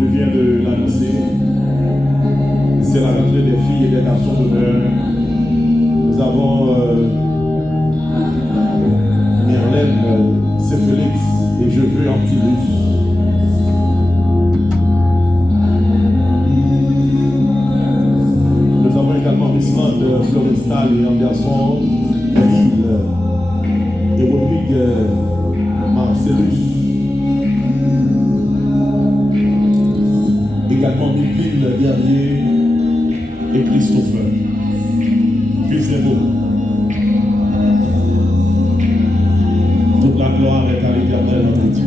je viens de l'annoncer, c'est la rentrée des filles et des garçons d'honneur. Nous avons Myrlène, c'est Félix et je veux Antilus. Nous avons également Risland, Florestal et Anderson, Ville et Rodrigue Marcellus. Également Micheline Guerrier et Christopher. Que c'est beau. Toute la gloire est à l'Éternel notre Dieu.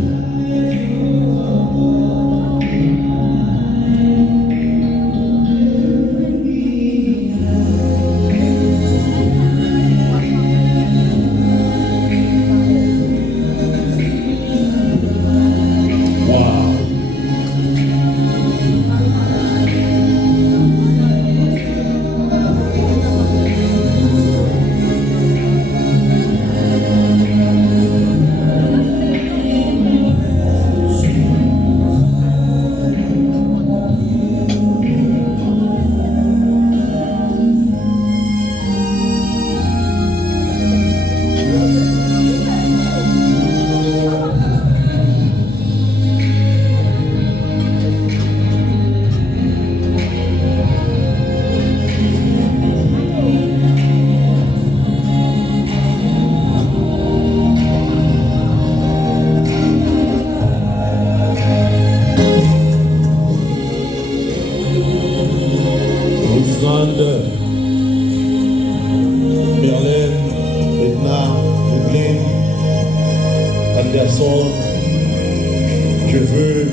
Je veux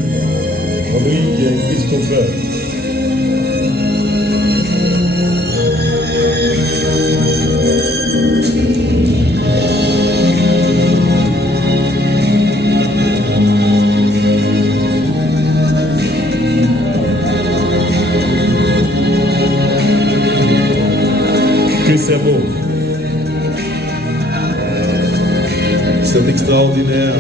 Rodrigue et Christopher. Que c'est beau. C'est extraordinaire.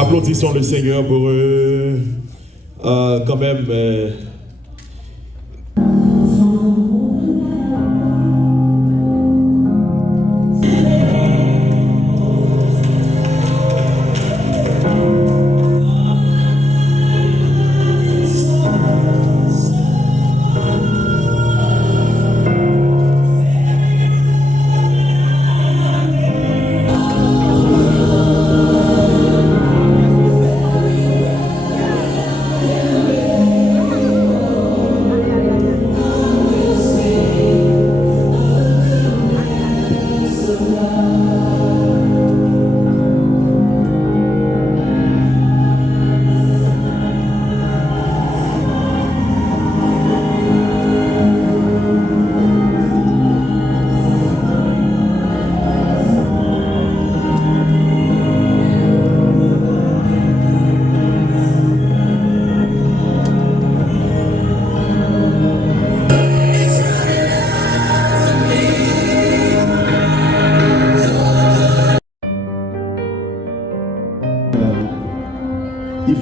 Applaudissons le Seigneur pour eux. Quand même.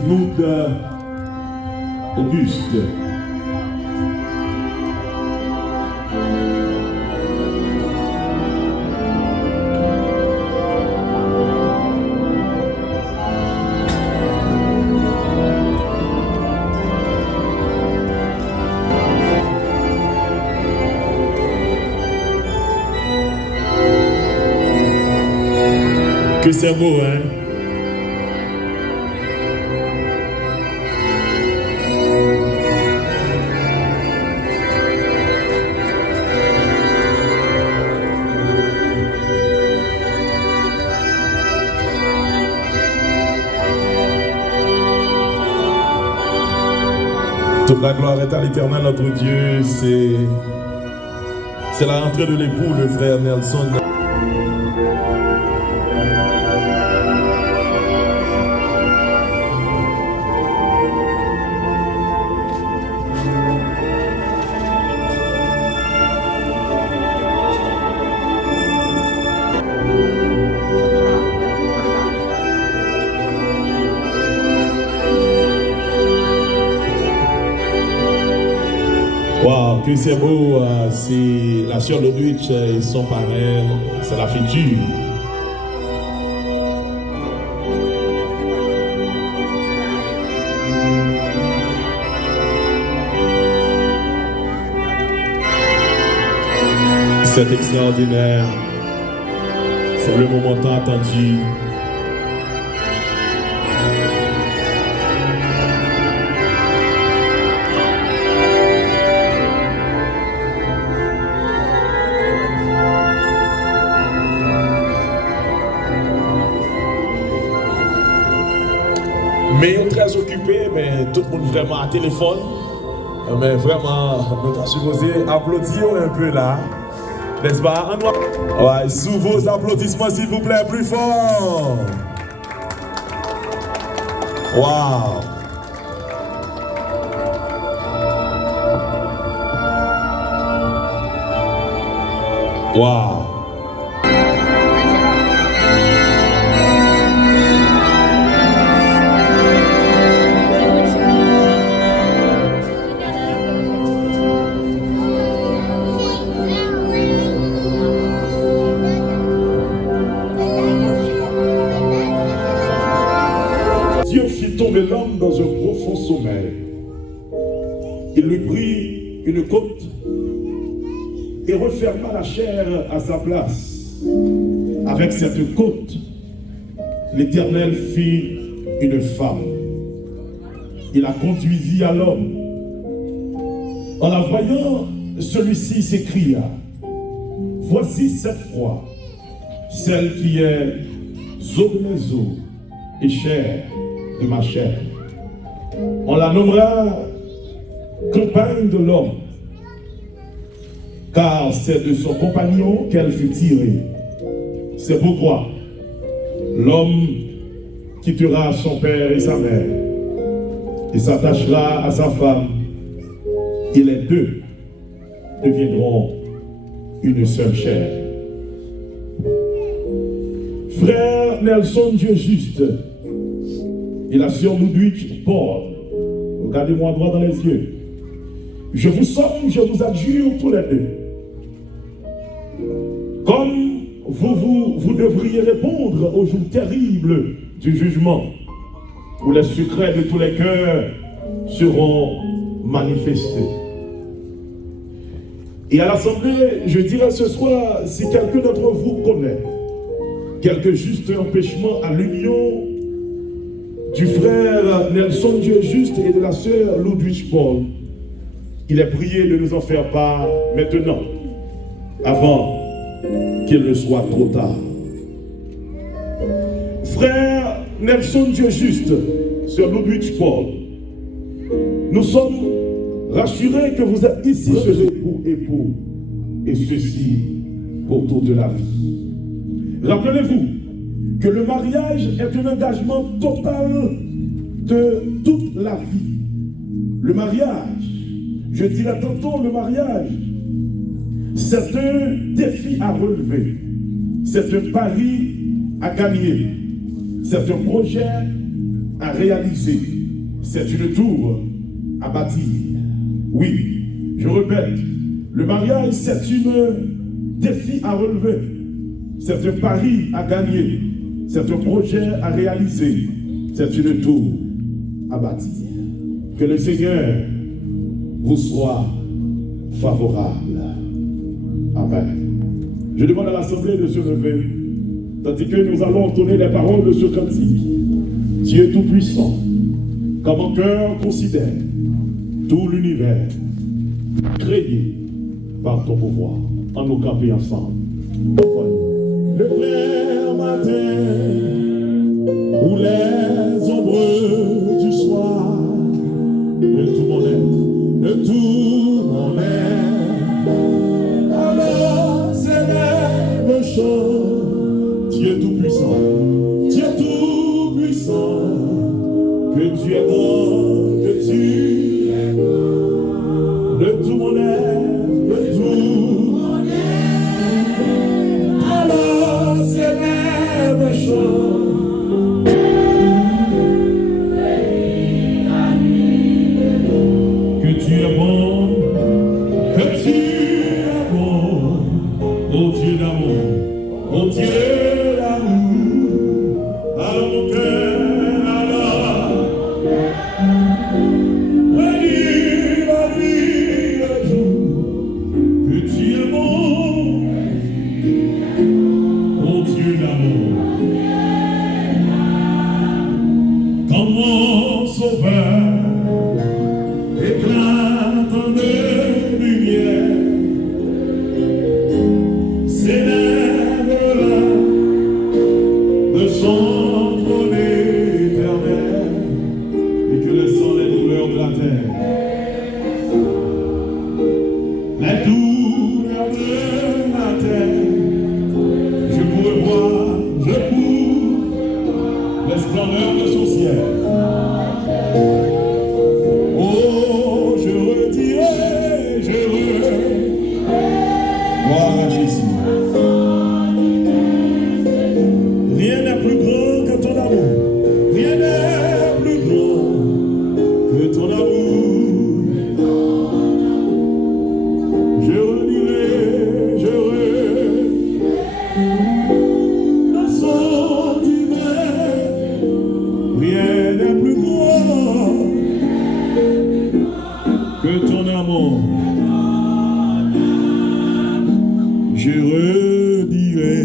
Mood Auguste. Que c'est beau, hein? Toute la gloire est à l'Éternel, notre Dieu. C'est la rentrée de l'époux, le frère Nelson. Wow, que c'est beau, c'est la sœur Ludwig et son parrain, c'est la future. C'est extraordinaire, c'est le moment tant attendu. Mais ils sont très occupés, mais tout le monde vraiment à téléphone. Mais vraiment, nous sommes supposés applaudir un peu là. N'est-ce pas? Ouais, sous vos applaudissements, s'il vous plaît, plus fort. Wow. Wow. Dieu fit tomber l'homme dans un profond sommeil. Il lui prit une côte et referma la chair à sa place. Avec cette côte, l'Éternel fit une femme. Il la conduisit à l'homme. En la voyant, celui-ci s'écria: voici cette fois, celle qui est os de mes os et chair de ma chair. On la nommera compagne de l'homme, car c'est de son compagnon qu'elle fut tirée. C'est pourquoi l'homme quittera son père et sa mère et s'attachera à sa femme, et les deux deviendront une seule chair. Frère Nelson Dieu juste et la sœur Ludwig Paul, regardez-moi droit dans les yeux. Je vous somme, je vous adjure tous les deux. Comme vous devriez répondre au jour terrible du jugement, où les secrets de tous les cœurs seront manifestés. Et à l'Assemblée, je dirais ce soir, si quelqu'un d'entre vous connaît quelque juste empêchement à l'union du frère Nelson Dieu juste et de la sœur Ludwig Paul, il est prié de nous en faire part maintenant, avant qu'il ne soit trop tard. Frère Nelson Dieu juste, sœur Ludwig Paul, nous sommes rassurés que vous êtes ici pour époux, et ceci pour toute la vie. Rappelez-vous que le mariage est un engagement total de toute la vie. Le mariage, je dirais tantôt le mariage, c'est un défi à relever, c'est un pari à gagner, c'est un projet à réaliser. c'est une tour à bâtir. Oui, je répète, le mariage, c'est un défi à relever. C'est un pari à gagner. C'est un projet à réaliser. C'est une tour à bâtir. Que le Seigneur vous soit favorable. Amen. Je demande à l'Assemblée de se lever, tandis que nous allons entonner les paroles de ce cantique. Dieu Tout-Puissant, comme mon cœur considère tout l'univers créé par ton pouvoir. En nous camper ensemble. Le clair matin ou les ombres du soir, de tout mon être, de tout mon être, alors s'élève le chant. Dieu Tout-Puissant, Dieu Tout-Puissant, que tu es bon, que tu es bon, de tout mon être, de tout mon être, alors s'élève le chant. Que tu es bon, que tu es bon, ô Dieu d'amour, ô Dieu d'amour, alors mon cœur, alors, la nuit, le jour, que tu es bon, ô Dieu d'amour, comme mon sauveur, éclatant de lumière, s'élève là de son trône éternel, et que le sang les douleurs de la terre, les douleurs de la terre, je pourrais voir, je pourrais les splendeurs de son ciel. Gloire à Jésus. Rien n'est plus grand que ton amour. Rien n'est plus grand que ton amour. Je redirai dans son divin. Rien n'est plus grand que ton amour. Je redirai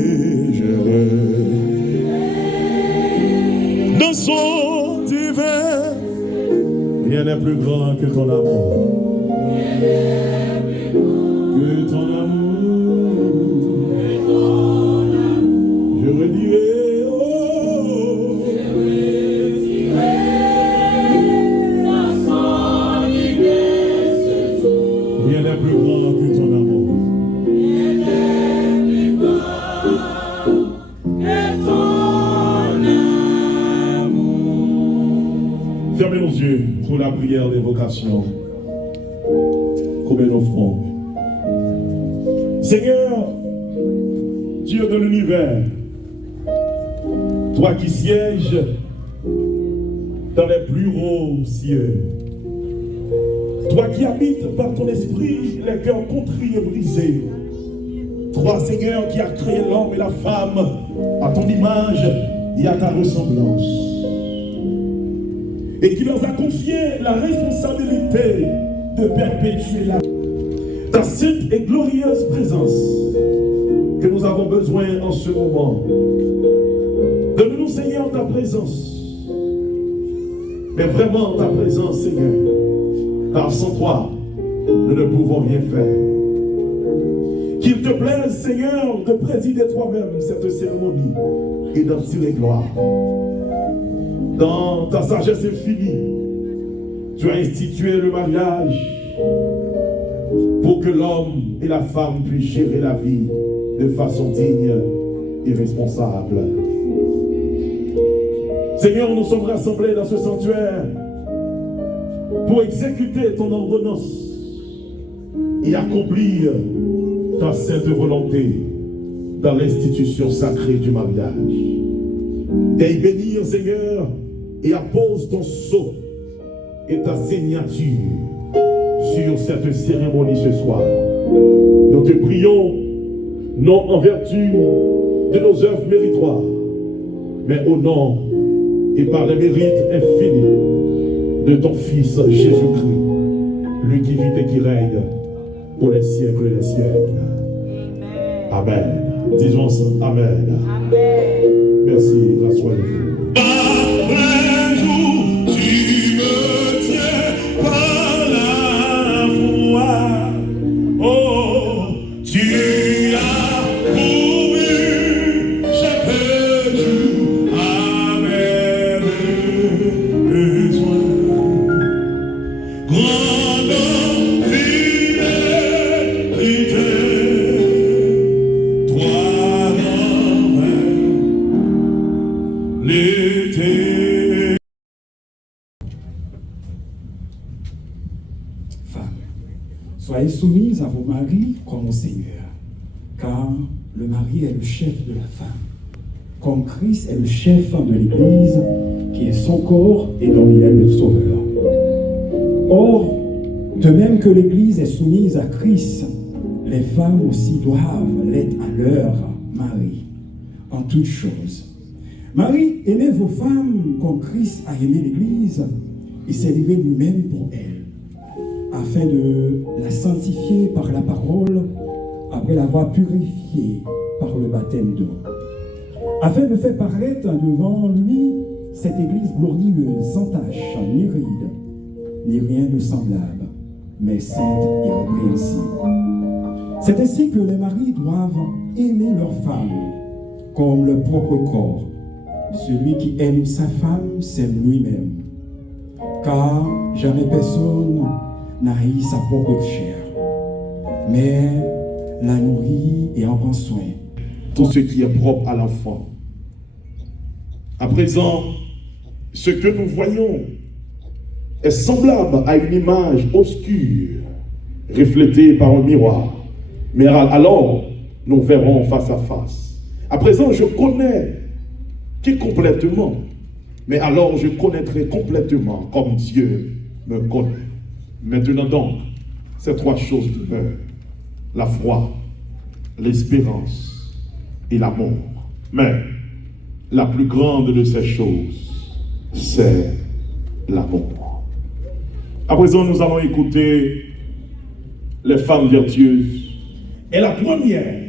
dans son divin. Rien n'est plus grand que ton amour. Que ton amour. Je redirai, oh. Dans son divin. Rien n'est plus grand que ton amour. Fermez nos yeux pour la prière d'évocation. Courbez nos fronts. Seigneur, Dieu de l'univers, toi qui sièges dans les plus hauts cieux, toi qui habites par ton esprit les cœurs contrits et brisés, toi, Seigneur, qui as créé l'homme et la femme à ton image et à ta ressemblance, et qui leur a confié la responsabilité de perpétuer ta sainte et glorieuse présence que nous avons besoin en ce moment. Donne-nous, Seigneur, ta présence, mais vraiment ta présence, Seigneur, car sans toi, nous ne pouvons rien faire. Qu'il te plaise, Seigneur, de présider toi-même cette cérémonie et d'en tirer gloire. Dans ta sagesse infinie, tu as institué le mariage pour que l'homme et la femme puissent gérer la vie de façon digne et responsable. Seigneur, nous sommes rassemblés dans ce sanctuaire pour exécuter ton ordonnance et accomplir ta sainte volonté dans l'institution sacrée du mariage. Et bénir, Seigneur, et appose ton sceau et ta signature sur cette cérémonie ce soir. Nous te prions, non en vertu de nos œuvres méritoires, mais au nom et par les mérites infinis de ton Fils Jésus-Christ, lui qui vit et qui règne pour les siècles et les siècles. Amen. Disons ça. Amen. Amen. Merci. Rassoyez-vous. Soyez soumises à vos maris comme au Seigneur, car le mari est le chef de la femme, comme Christ est le chef de l'Église, qui est son corps et dont il est le sauveur. Or, de même que l'Église est soumise à Christ, les femmes aussi doivent l'être à leur mari, en toutes choses. Marie, aimez vos femmes comme Christ a aimé l'Église et s'est livré lui-même pour elle, afin de la sanctifier par la parole, après l'avoir purifiée par le baptême d'eau, afin de faire paraître devant lui cette Église glorieuse, sans tache, ni ride, ni rien de semblable, mais sainte et irrépréhensible. C'est ainsi que les maris doivent aimer leur femme comme leur propre corps. Celui qui aime sa femme s'aime lui-même, car jamais personne n'a haï sa propre chair, mais la nourrit et en prend soin. Tout ce qui est propre à l'enfant. À présent, ce que nous voyons est semblable à une image obscure, reflétée par un miroir. Mais alors, nous verrons face à face. À présent, je connais qui complètement, mais alors je connaîtrai complètement comme Dieu me connaît. Maintenant donc, ces trois choses demeurent: la foi, l'espérance et l'amour. Mais la plus grande de ces choses, c'est l'amour. À présent, nous allons écouter les femmes vertueuses. Et la première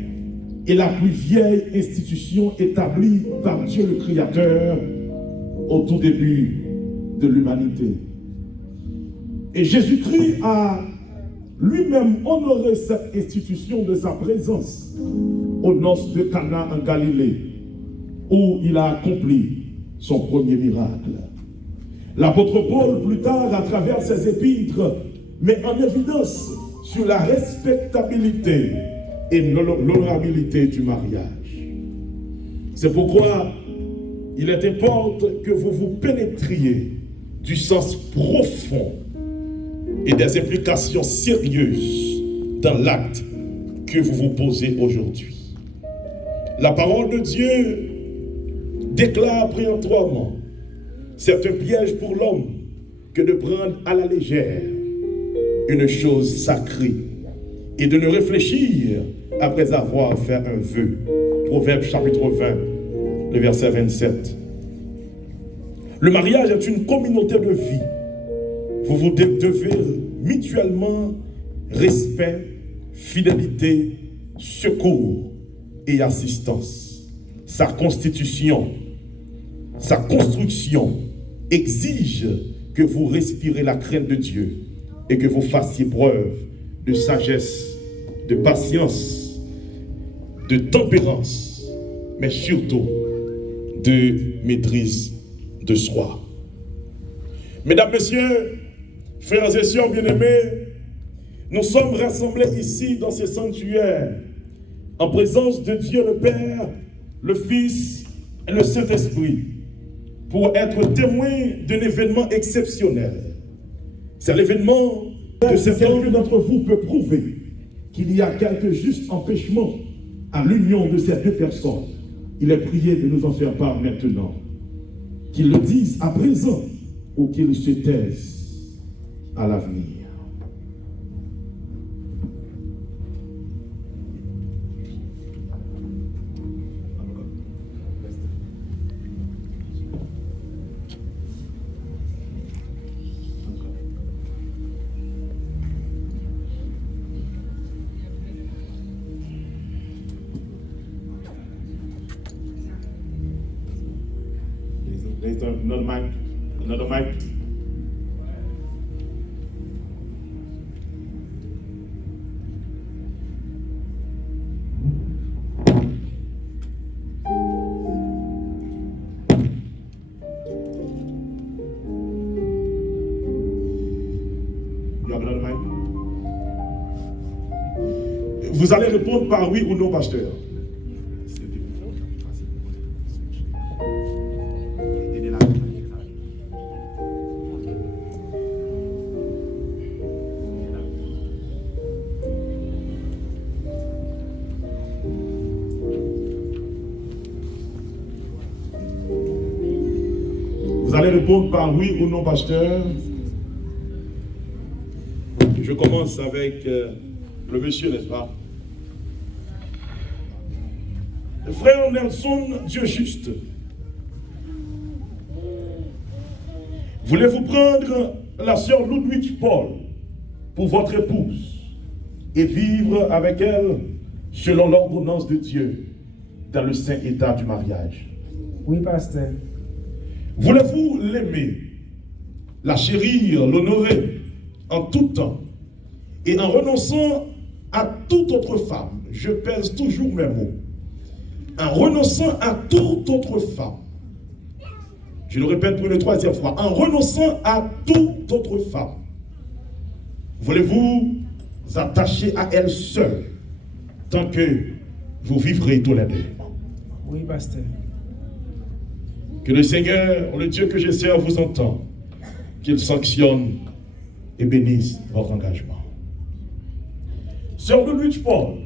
et la plus vieille institution établie par Dieu le Créateur au tout début de l'humanité. Et Jésus-Christ a lui-même honoré cette institution de sa présence aux noces de Cana en Galilée, où il a accompli son premier miracle. L'apôtre Paul, plus tard, à travers ses épîtres, met en évidence sur la respectabilité et l'honorabilité du mariage. C'est pourquoi il est important que vous vous pénétriez du sens profond et des implications sérieuses dans l'acte que vous vous posez aujourd'hui. La parole de Dieu déclare préemptoirement: c'est un piège pour l'homme que de prendre à la légère une chose sacrée et de ne réfléchir après avoir fait un vœu. Proverbe chapitre 20, le verset 27. Le mariage est une communauté de vie. Vous vous devez mutuellement respect, fidélité, secours et assistance. Sa constitution, sa construction exige que vous respirez la crainte de Dieu et que vous fassiez preuve de sagesse, de patience, de tempérance, mais surtout de maîtrise de soi. Mesdames, Messieurs, frères et sœurs bien-aimés, nous sommes rassemblés ici dans ce sanctuaire en présence de Dieu le Père, le Fils et le Saint-Esprit pour être témoins d'un événement exceptionnel. C'est l'événement de cet homme. Quelqu'un d'entre vous peut prouver qu'il y a quelques justes empêchements à l'union de ces deux personnes. Il est prié de nous en faire part maintenant. Qu'ils le disent à présent ou qu'ils se taisent. à l'avenir. There's another mic. Another mic. You have another mic? Vous allez répondre par oui ou non, pasteur. Vous allez répondre par oui ou non, pasteur. Je commence avec le monsieur, n'est-ce pas? Le frère Nelson, Dieu juste. Voulez-vous prendre la sœur Ludwig Paul pour votre épouse et vivre avec elle selon l'ordonnance de Dieu dans le saint état du mariage? Oui, pasteur. Voulez-vous l'aimer, la chérir, l'honorer en tout temps et en renonçant à toute autre femme? Je pèse toujours mes mots. En renonçant à toute autre femme. Je le répète pour une troisième fois. En renonçant à toute autre femme. Voulez-vous attacher à elle seule tant que vous vivrez tous les deux? Oui, pasteur. Que le Seigneur, le Dieu que je sers, vous entend. Qu'il sanctionne et bénisse votre engagement. Sœur Ludwig Paul,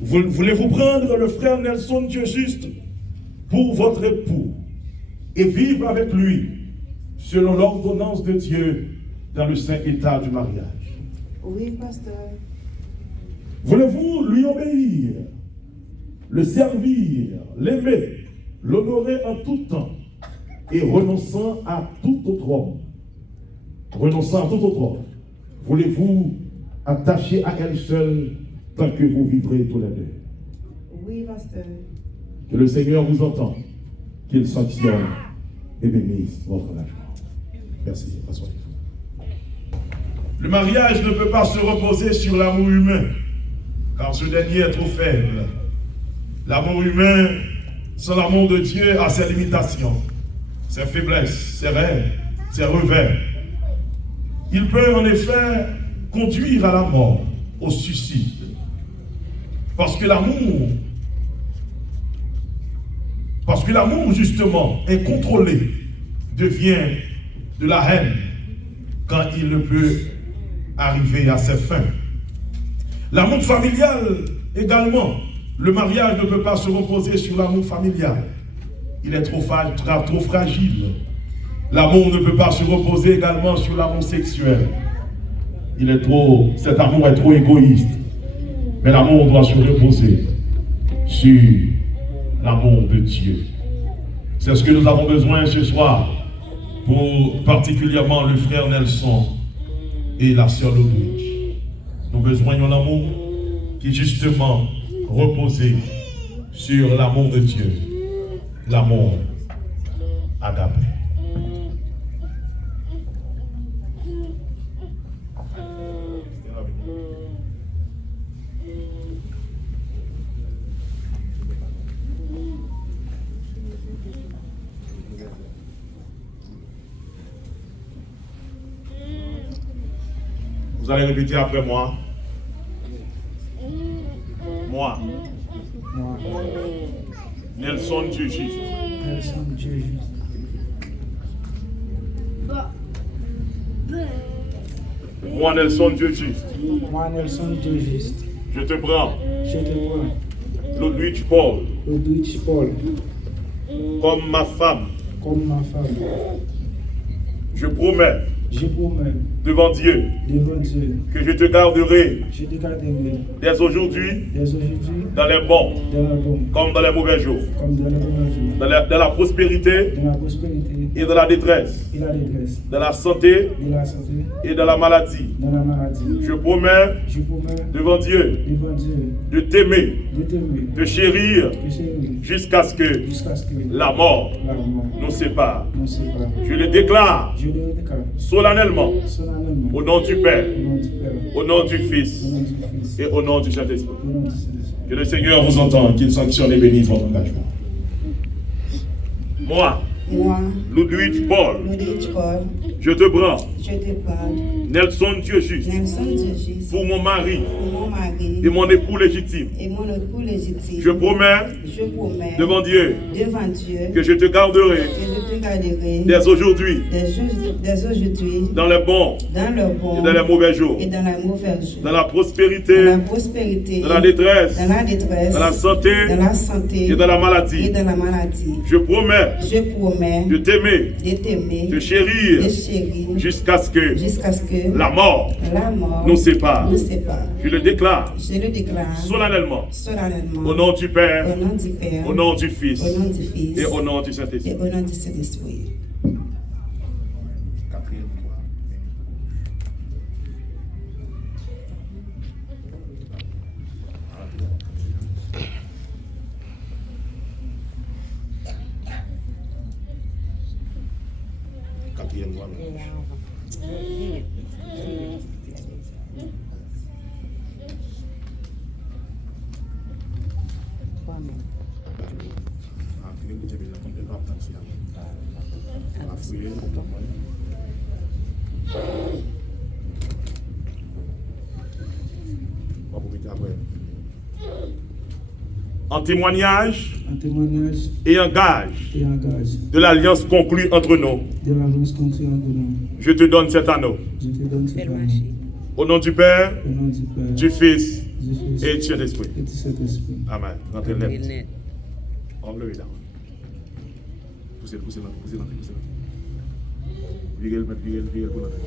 voulez-vous prendre le frère Nelson Dieu juste pour votre époux et vivre avec lui selon l'ordonnance de Dieu dans le saint état du mariage? Oui, pasteur. Voulez-vous lui obéir, le servir, l'aimer, l'honorer en tout temps et renonçant à tout autre homme? Renonçant à tout autre homme. Voulez-vous attacher à elle seule tant que vous vivrez tous les deux? Oui, pasteur. Que le Seigneur vous entende, qu'il sanctionne et bénisse votre engagement. Merci. Assoyez-vous. Le mariage ne peut pas se reposer sur l'amour humain, car ce dernier est trop faible. L'amour humain, sans l'amour de Dieu, a ses limitations, ses faiblesses, ses rêves, ses revers. Il peut en effet conduire à la mort, au suicide. Parce que l'amour justement incontrôlé devient de la haine quand il ne peut arriver à ses fins. L'amour familial également, le mariage ne peut pas se reposer sur l'amour familial. Il est trop fragile. L'amour ne peut pas se reposer également sur l'amour sexuel. Cet amour est trop égoïste. Mais l'amour doit se reposer sur l'amour de Dieu. C'est ce que nous avons besoin ce soir pour particulièrement le frère Nelson et la sœur Ludwig. Nous besoignons l'amour qui justement reposait sur l'amour de Dieu, l'amour agapé. Vous allez répéter après moi. Moi. Nelson Dieu juste. Nelson Dieu juste. Moi Nelson Dieu juste. Moi, Nelson Dieu juste. Je te prends. Je te prends. Ludwig Paul. Ludwig Paul. Comme ma femme. Comme ma femme. Je promets. Je promets devant Dieu devant Dieu, que je te garderai je te garderai dès aujourd'hui dès aujourd'hui dans les bons dans le bon comme dans les mauvais jours, comme dans le mauvais jour, dans la prospérité dans la prospérité et dans la détresse, et la détresse, dans la santé de la santé, et dans la maladie. dans la maladie. Je promets Je promets devant Dieu devant Dieu de t'aimer, de t'aimer, de chérir de chérir, jusqu'à ce que jusqu'à ce que la mort la mort nous sépare. nous sépare. Je le déclare Je le déclare solennellement solennellement au nom du Père, au nom du Père, au nom du au Fils nom du Fils, et au nom du Saint-Esprit. au nom du Saint-Esprit. Que le Seigneur vous entende, qu'il sanctionne et bénisse votre engagement. Moi, Moi, Ludwig Paul, Ludwig Paul, je te prends, je te parle, Nelson Dieu juste, Nelson Diogis, pour mon mari pour mon mari et mon époux légitime. et mon époux légitime. Je promets Je promets devant Dieu devant Dieu que je te garderai que je te garderai dès aujourd'hui dès aujourd'hui dans les bons dans le bon et dans les mauvais jours, et dans la mauvaise jour, dans la dans prospérité, la prospérité, dans la détresse, dans la détresse, dans la santé dans la santé et dans la et maladie. dans la maladie. Je promets Je promets de t'aimer, de t'aimer, de chérir de chérir jusqu'à ce que jusqu'à ce que la mort la mort nous sépare. nous sépare. Je le déclare Je le déclare solennellement solennellement au nom du Père, au nom du Père, au nom du Fils au nom du Fils et au nom du et Saint-Esprit. au nom du Saint-Esprit. En témoignage Un témoignage et en gage et un gage de l'alliance conclue entre nous, de l'alliance contre entre nous. je te donne cet anneau. Je te donne cet anneau. Au nom du Père, Au nom du Père, du Fils du Fils et du Saint-Esprit. et du Saint-Esprit. Amen. Rentrez net. Enlevez là. Poussez, poussez, poussez, poussez. Virez le mettre, virez le pour l'entrer.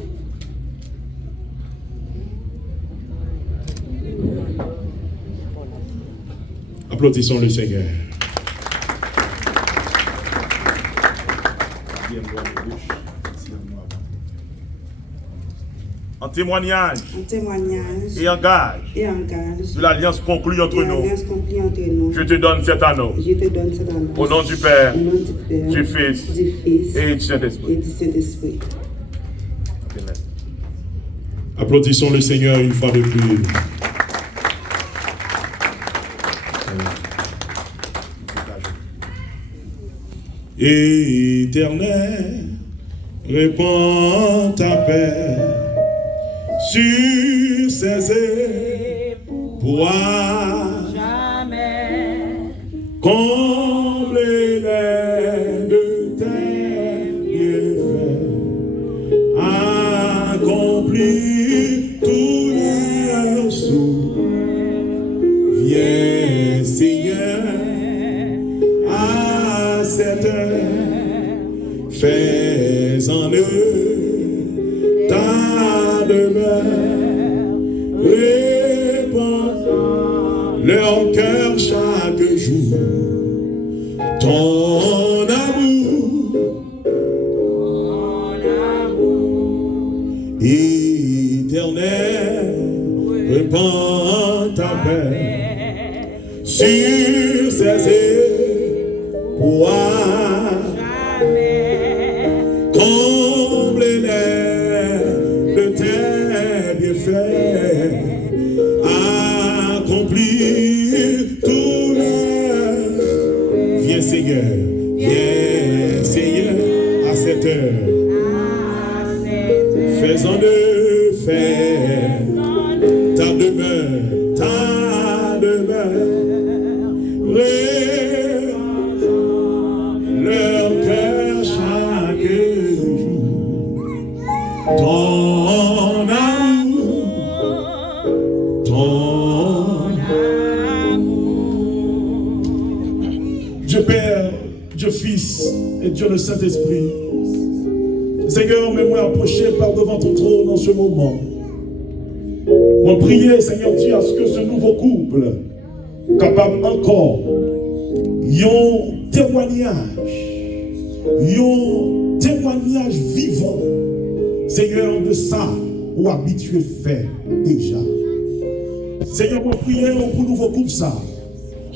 Applaudissons le Seigneur. En témoignage Un témoignage et en gage et un gage de l'alliance conclue entre de nous, l'alliance conclue entre nous. je te donne cet anneau. Je te donne cet anneau. Au nom du Père, Au nom du Père, du Fils du Fils et du et Saint-Esprit. du Saint-Esprit. Applaudissons le Seigneur une fois de plus. Éternel, répands ta paix sur ces épouvoirs. Comble-les de tes bienfaits, accomplis tous leurs souhaits. Viens, Seigneur, à cette heure, fais en eux ta demeure, répands leur cœur chaque jour. Ton amour, éternel, répands ta paix sur ces épouvoirs. Comble-les de tes bienfaits, accomplis tous leurs. Viens Seigneur, à cette heure. Fais-en eux, fais ta demeure, leur cœur chaque jour. Ton amour, Dieu Père, Dieu Fils et Dieu le Saint-Esprit, Seigneur, mais moi approcher par devant ton trône en ce moment. Moi prier, Seigneur Dieu, à ce que ce nouveau couple, capable encore, un témoignage vivant, Seigneur, de ça, ou habitué fait déjà. Seigneur, moi prier pour nouveau couple ça.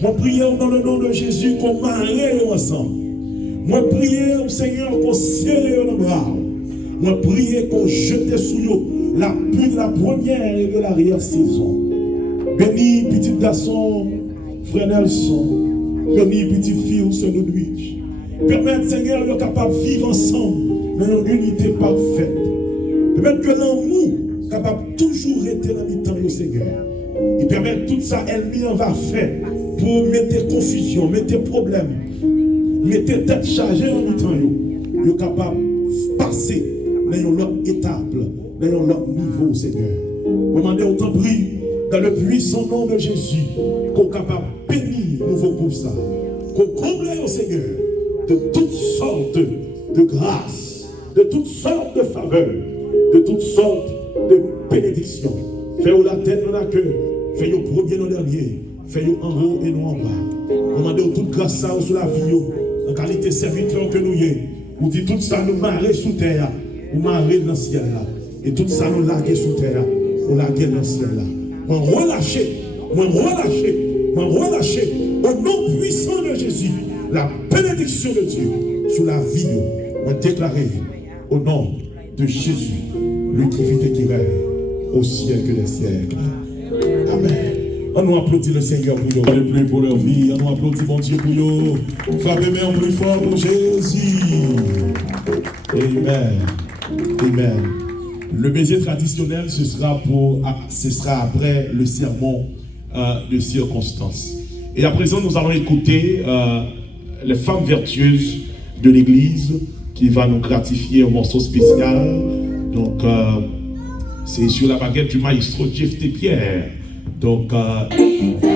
Moi prier dans le nom de Jésus qu'on marie ensemble. Moi prier, Seigneur, qu'on serre le bras. Moi prier qu'on jette sous eux la pluie de la première et de l'arrière-saison. Bénis, petit garçon, frère Nelson. Bénis, petite fille, sœur Ludwig. Permettre, Seigneur, de capable de vivre ensemble dans une unité parfaite. Permettre que l'amour capable toujours être dans le temps, Seigneur. Il permet tout ça, elle-même va faire pour mettre confusion, mettre problème, mettre tête chargée en le temps. Il est capable de passer dans une autre étape, dans un autre niveau, Seigneur. Demandez autant prie dans le puissant nom de Jésus qu'on est capable de bénir nouveau pour ça, qu'on comble au Seigneur de toutes sortes de grâces, de toutes sortes de faveurs, de toutes sortes de bénédictions. Fais-vous la tête dans la queue, fais-vous premier dans le dernier, fais-vous en haut et non en bas. Demandez toute grâce ça sur la vie, en qualité serviteur que nous y est. Vous dites tout ça nous marrer sous terre, ou marrer dans le ciel là. Et tout ça nous larguer sous terre, ou larguer dans le ciel là. M'en relâcher, au nom puissant de Jésus, la bénédiction de Dieu sur la vie, m'en déclarer au nom de Jésus, lui qui vit et qui règne au siècle des siècles. Amen. On nous applaudit le Seigneur pour eux. Le plus pour leur vie. On nous applaudit mon Dieu pour eux. Frappez main plus fort pour Jésus. Amen. Amen. Le baiser traditionnel, ce sera après le sermon de circonstance. Et à présent, nous allons écouter les femmes vertueuses de l'Église qui va nous gratifier un morceau spécial. Donc, c'est sur la baguette du maestro Jephté Pierre. Donc, Fidélité.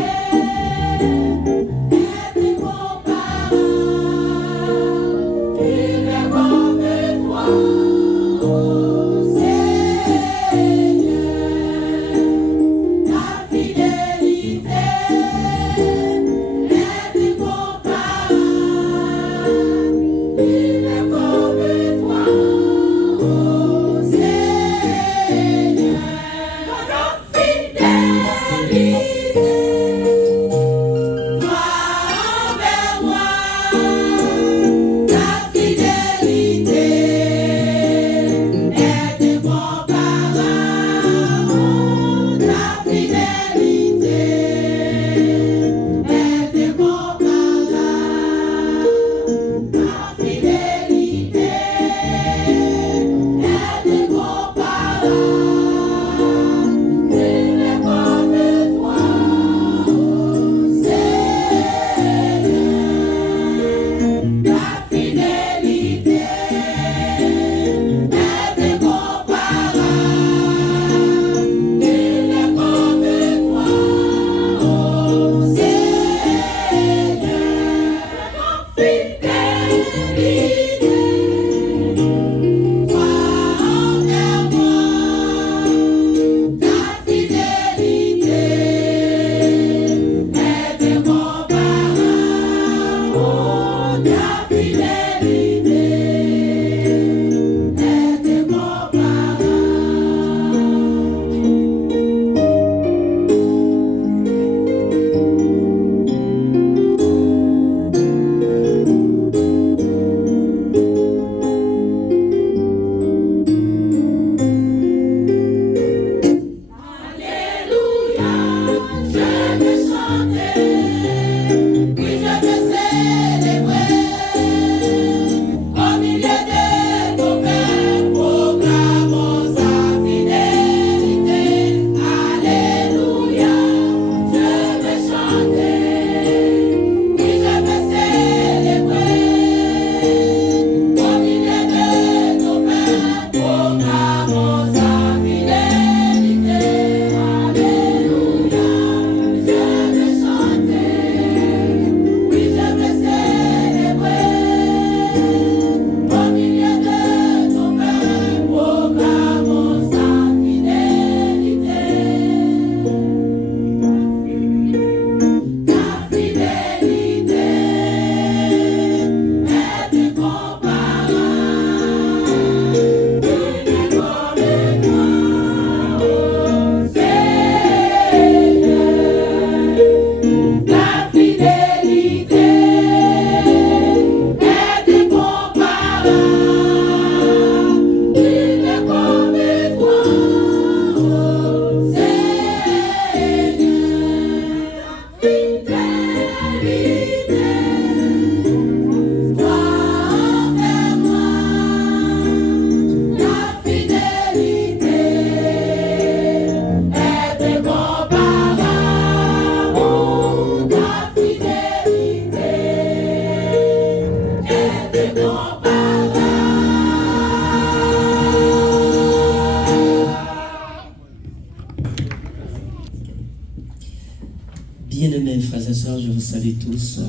Salut tous,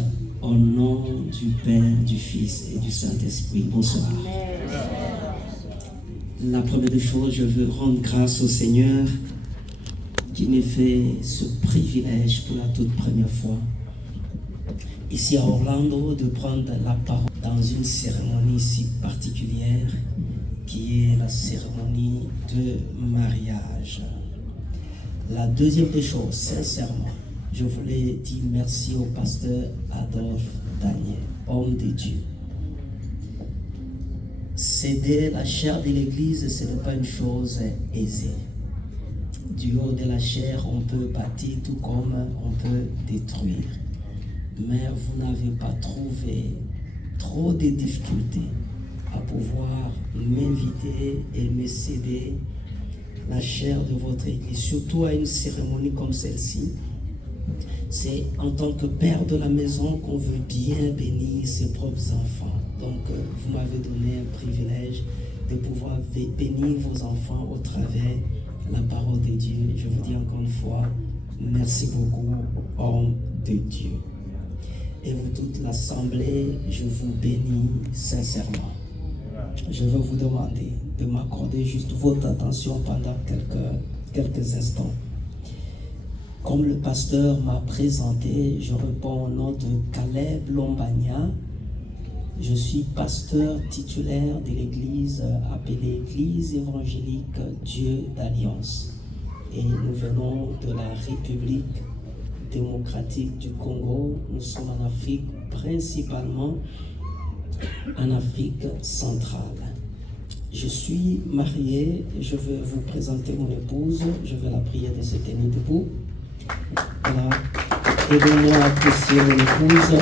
au nom du Père, du Fils et du Saint-Esprit. Bonsoir. La première des choses, je veux rendre grâce au Seigneur qui m'ait fait ce privilège pour la toute première fois, ici à Orlando, de prendre la parole dans une cérémonie si particulière qui est la cérémonie de mariage. La deuxième des choses, sincèrement, je voulais dire merci au pasteur Adolphe Daniel, homme de Dieu. Céder la chair de l'Église, ce n'est pas une chose aisée. Du haut de la chair, on peut bâtir tout comme on peut détruire. Mais vous n'avez pas trouvé trop de difficultés à pouvoir m'inviter et me céder la chair de votre Église, surtout à une cérémonie comme celle-ci. C'est en tant que père de la maison qu'on veut bien bénir ses propres enfants. Donc, vous m'avez donné un privilège de pouvoir bénir vos enfants au travers de la parole de Dieu. Je vous dis encore une fois, merci beaucoup, homme de Dieu. Et vous toute l'assemblée, je vous bénis sincèrement. Je veux vous demander de m'accorder juste votre attention pendant quelques instants. Comme le pasteur m'a présenté, je réponds au nom de Caleb Lombagna. Je suis pasteur titulaire de l'église appelée Église évangélique Dieu d'Alliance. Et nous venons de la République démocratique du Congo. Nous sommes en Afrique, principalement en Afrique centrale. Je suis marié et je vais vous présenter mon épouse. Je vais la prier de se tenir debout. Voilà. Aidez-moi à apprécier mon épouse.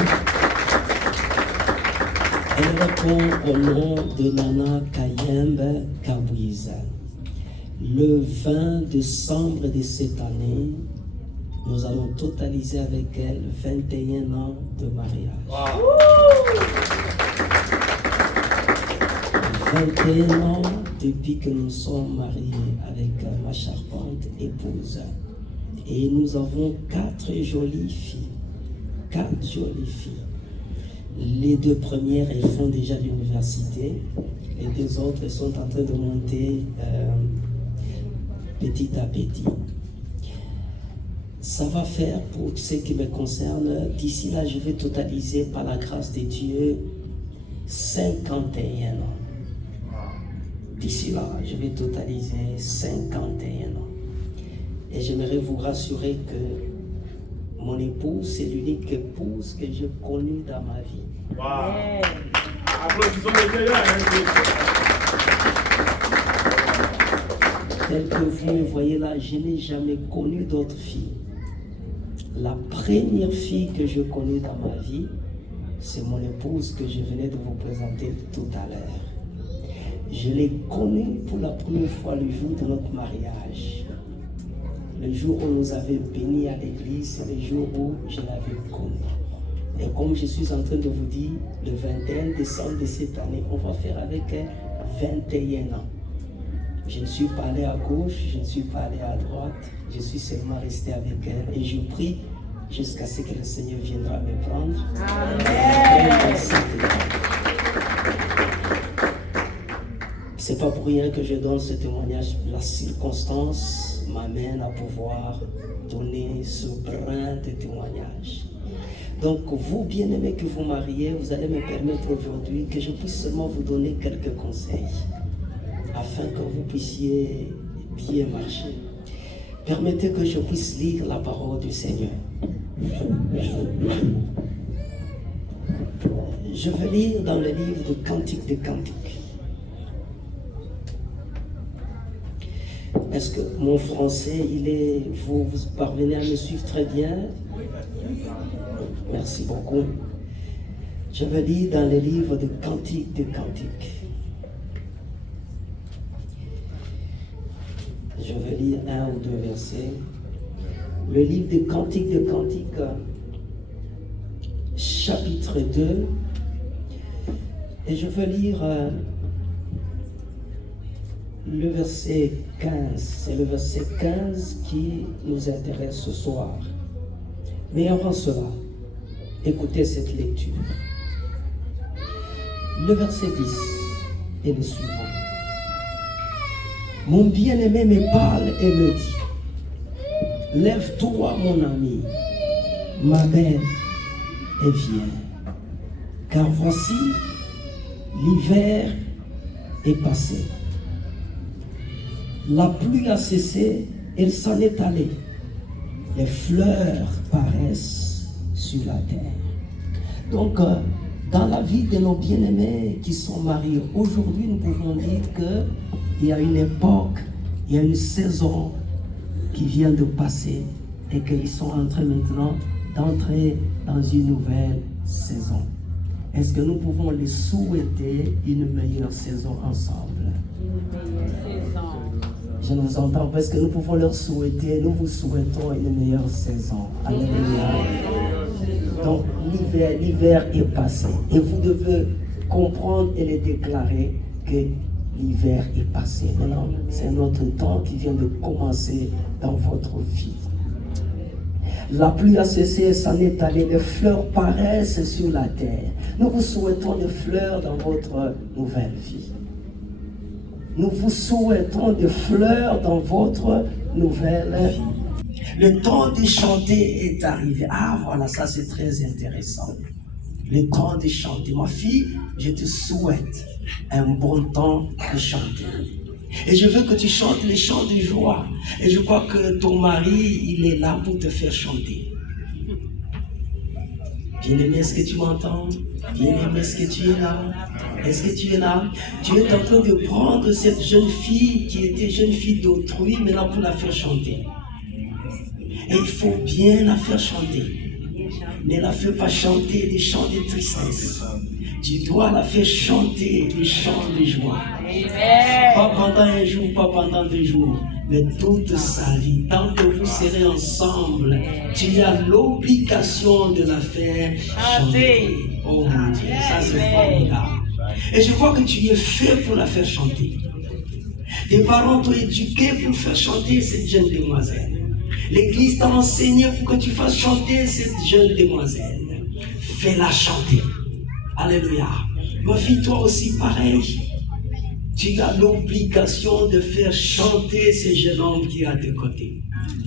Elle répond au nom de Nana Kayembe Kabouiza. Le 20 décembre de cette année, nous allons totaliser avec elle 21 ans de mariage. Wow. 21 ans depuis que nous sommes mariés avec ma charmante épouse. Et nous avons 4 jolies filles. 4 jolies filles. Les 2 premières, elles font déjà l'université. Les 2 autres, elles sont en train de monter petit à petit. Ça va faire, pour ce qui me concerne, d'ici là, je vais totaliser par la grâce de Dieu 51 ans. D'ici là, je vais totaliser 51 ans. Et j'aimerais vous rassurer que mon épouse, c'est l'unique épouse que j'ai connue dans ma vie. Wow. Applaudissons les Seigneur. Tel que vous me voyez là, je n'ai jamais connu d'autre fille. La première fille que j'ai connue dans ma vie, c'est mon épouse que je venais de vous présenter tout à l'heure. Je l'ai connue pour la première fois le jour de notre mariage. Le jour où on nous avait bénis à l'église, c'est le jour où je l'avais connue. Et comme je suis en train de vous dire, le 21 décembre de cette année, on va faire avec elle 21 ans. Je ne suis pas allé à gauche, je ne suis pas allé à droite, je suis seulement resté avec elle. Et je prie jusqu'à ce que le Seigneur viendra me prendre. Amen. C'est pas pour rien que je donne ce témoignage. La circonstance m'amène à pouvoir donner ce brin de témoignage. Donc, vous, bien-aimés que vous mariez, vous allez me permettre aujourd'hui que je puisse seulement vous donner quelques conseils afin que vous puissiez bien marcher. Permettez que je puisse lire la parole du Seigneur. Je vais lire dans le livre de Cantique des Cantiques. Est-ce que mon français, vous parvenez à me suivre très bien? Merci beaucoup. Je vais lire dans le livre de Cantique des Cantiques. Je vais lire 1 ou 2 versets. Le livre de Cantique des Cantiques, chapitre 2. Et je vais lire le verset 15. C'est le verset 15 qui nous intéresse ce soir. Mais avant cela, Écoutez cette lecture. Le verset 10 est le suivant. Mon bien-aimé me parle et me dit, lève-toi mon ami, ma belle, et viens. Car voici, l'hiver est passé. La pluie a cessé, elle s'en est allée. Les fleurs paraissent sur la terre. Donc, dans la vie de nos bien-aimés qui sont mariés, aujourd'hui, nous pouvons dire qu'il y a une époque, il y a une saison qui vient de passer et qu'ils sont en train maintenant d'entrer dans une nouvelle saison. Est-ce que nous pouvons les souhaiter une meilleure saison ensemble? Une meilleure saison. Je nous entends parce que nous pouvons leur souhaiter, nous vous souhaitons une meilleure saison. Alléluia. Donc l'hiver est passé et vous devez comprendre et le déclarer que l'hiver est passé. Maintenant, c'est notre temps qui vient de commencer dans votre vie. La pluie a cessé, s'en est allée, les fleurs paraissent sur la terre. Nous vous souhaitons des fleurs dans votre nouvelle vie. Nous vous souhaitons des fleurs dans votre nouvelle vie. Le temps de chanter est arrivé. Ah voilà, ça c'est très intéressant. Le temps de chanter. Ma fille, je te souhaite un bon temps de chanter. Et je veux que tu chantes les chants de joie. Et je crois que ton mari, il est là pour te faire chanter. Bien-aimé, est-ce que tu m'entends? Bien-aimé, est-ce que tu es là? Est-ce que tu es là? Tu es en train de prendre cette jeune fille qui était jeune fille d'autrui, maintenant pour la faire chanter. Et il faut bien la faire chanter. Ne la fais pas chanter des chants de tristesse. Tu dois la faire chanter des chants de joie. Pas pendant un jour, pas pendant 2 jours, mais toute sa vie. Tant que vous serez ensemble, tu as l'obligation de la faire chanter. Oh mon Dieu, ça c'est formidable. Et je crois que tu es fait pour la faire chanter. Tes parents t'ont éduqué pour faire chanter cette jeune demoiselle. L'église t'a enseigné pour que tu fasses chanter cette jeune demoiselle. Fais-la chanter. Alléluia. Ma fille, toi aussi pareil. Tu as l'obligation de faire chanter ce jeune homme qui est à tes côtés.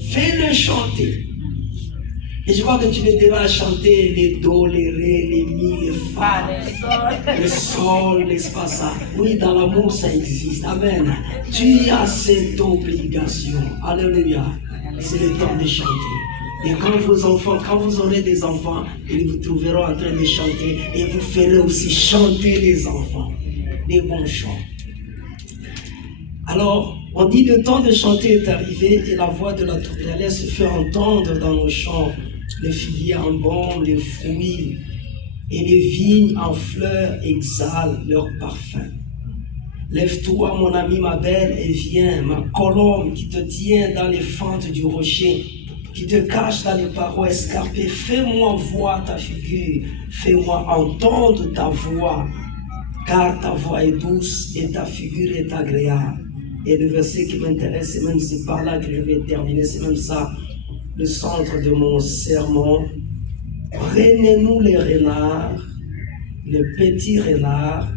Fais-le chanter. Et je crois que tu l'aideras à chanter les do, les ré, les mi, les fa, les sol, n'est-ce pas ça? Oui, dans l'amour, ça existe. Amen. Tu as cette obligation. Alléluia. C'est le temps de chanter. Et quand vos enfants, quand vous aurez des enfants, ils vous trouveront en train de chanter et vous ferez aussi chanter les enfants. Des bons chants. Alors, on dit le temps de chanter est arrivé et la voix de la tourterelle se fait entendre dans nos champs. Les figuiers en baume, les fruits et les vignes en fleurs exhalent leur parfum. Lève-toi, mon ami, ma belle, et viens, ma colombe qui te tient dans les fentes du rocher, qui te cache dans les parois escarpées. Fais-moi voir ta figure, fais-moi entendre ta voix, car ta voix est douce et ta figure est agréable. Et le verset qui m'intéresse, c'est même c'est par là que je vais terminer, c'est même ça, le centre de mon sermon. Prenez-nous les renards, les petits renards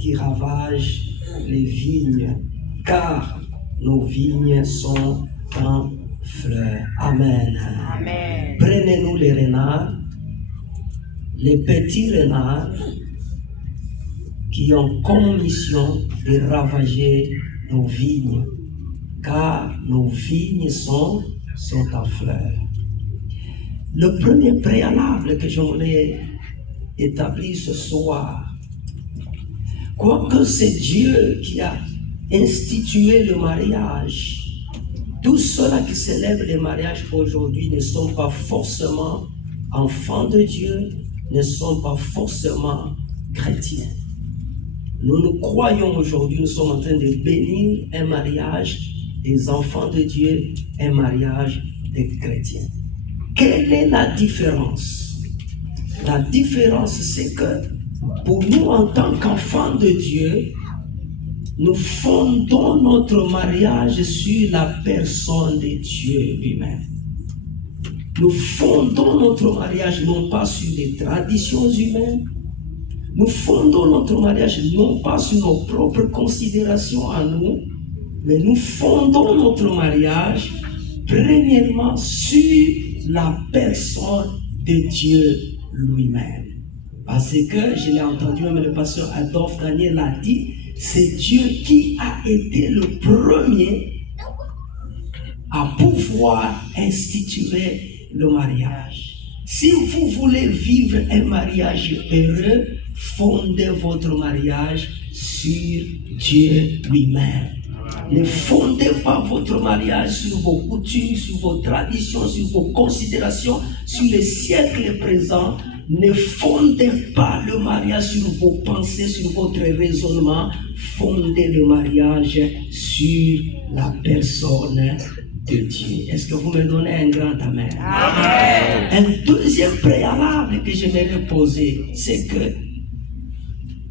qui ravagent les vignes, car nos vignes sont en fleurs. Amen. Amen. Prenez-nous les renards, les petits renards qui ont comme mission de ravager nos vignes, car nos vignes sont en fleurs. Le premier préalable que j'aimerais établir ce soir, quoique c'est Dieu qui a institué le mariage, tous ceux-là qui célèbrent le mariage aujourd'hui ne sont pas forcément enfants de Dieu, ne sont pas forcément chrétiens. Nous croyons aujourd'hui, nous sommes en train de bénir un mariage des enfants de Dieu, un mariage des chrétiens. Quelle est la différence? La différence, c'est que pour nous, en tant qu'enfants de Dieu, nous fondons notre mariage sur la personne de Dieu lui-même. Nous fondons notre mariage non pas sur des traditions humaines. Nous fondons notre mariage non pas sur nos propres considérations à nous, mais nous fondons notre mariage premièrement sur la personne de Dieu lui-même. Parce que, je l'ai entendu, même le pasteur Adolphe Daniel l'a dit, c'est Dieu qui a été le premier à pouvoir instituer le mariage. Si vous voulez vivre un mariage heureux, fondez votre mariage sur Dieu lui-même. Ne fondez pas votre mariage sur vos coutumes, sur vos traditions, sur vos considérations, sur les siècles présents. Ne fondez pas le mariage sur vos pensées, sur votre raisonnement. Fondez le mariage sur la personne de Dieu. Est-ce que vous me donnez un grand amen? Amen. Un deuxième préalable que j'aimerais poser, c'est que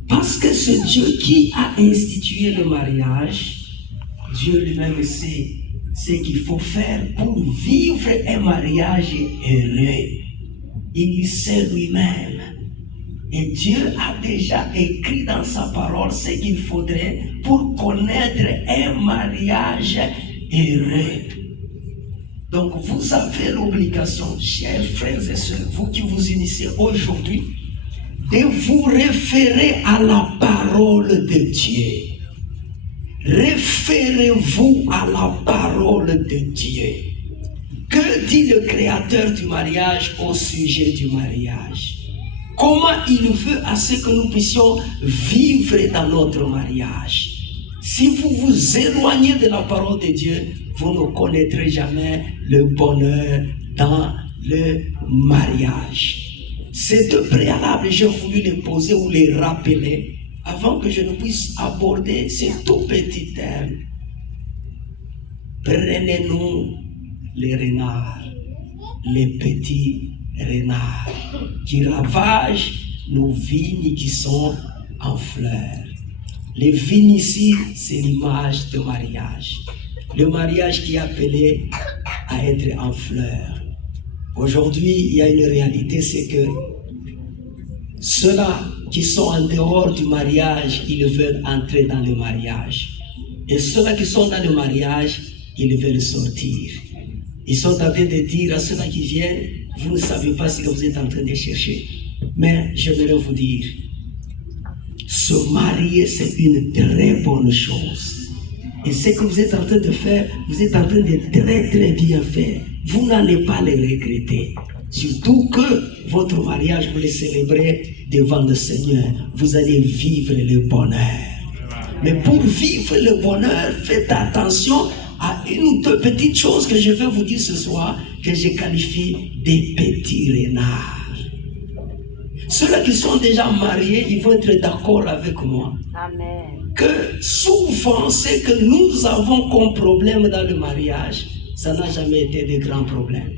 parce que ce Dieu qui a institué le mariage, Dieu lui-même sait ce qu'il faut faire pour vivre un mariage heureux. Il sait lui-même. Et Dieu a déjà écrit dans sa parole ce qu'il faudrait pour connaître un mariage heureux. Donc vous avez l'obligation, chers frères et sœurs, vous qui vous unissez aujourd'hui, de vous référer à la parole de Dieu. Référez-vous à la parole de Dieu. Que dit le Créateur du mariage au sujet du mariage? Comment il veut à ce que nous puissions vivre dans notre mariage? Si vous vous éloignez de la parole de Dieu, vous ne connaîtrez jamais le bonheur dans le mariage. Ces deux préalables, j'ai voulu les poser ou les rappeler avant que je ne puisse aborder ces tout petits termes. Prenez-nous les renards, les petits renards qui ravagent nos vignes qui sont en fleurs. Les vignes ici, c'est l'image de mariage. Le mariage qui est appelé à être en fleurs. Aujourd'hui, il y a une réalité, c'est que ceux-là qui sont en dehors du mariage, ils veulent entrer dans le mariage. Et ceux-là qui sont dans le mariage, ils veulent sortir. Ils sont en train de dire à ceux-là qui viennent, vous ne savez pas ce que vous êtes en train de chercher. Mais j'aimerais vous dire, se marier, c'est une très bonne chose. Et ce que vous êtes en train de faire, vous êtes en train de très très bien faire. Vous n'allez pas le regretter. Surtout que votre mariage, vous le célébrez devant le Seigneur. Vous allez vivre le bonheur. Mais pour vivre le bonheur, faites attention à une ou deux petites choses que je vais vous dire ce soir, que je qualifie des petits renards. Ceux-là qui sont déjà mariés, ils vont être d'accord avec moi. Amen. Que souvent, ce que nous avons comme problème dans le mariage, ça n'a jamais été de grands problèmes.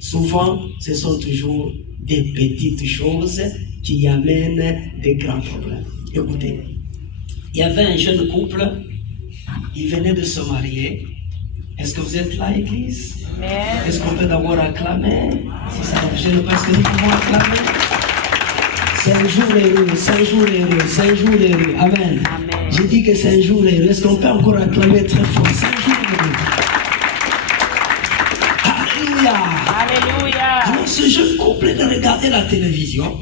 Souvent, ce sont toujours des petites choses qui amènent des grands problèmes. Écoutez, il y avait un jeune couple, il venait de se marier. Est-ce que vous êtes là, Église? Est-ce qu'on peut d'abord acclamer? Si ça vous gêne pas, est-ce que nous pouvons acclamer? C'est un jour heureux, c'est un jour heureux, c'est un jour heureux. Amen. Amen. J'ai dit que c'est un jour heureux. Est-ce qu'on peut encore acclamer très fort? C'est un jour heureux. Alléluia. Alléluia. Alors ce jeune couple de regarder la télévision.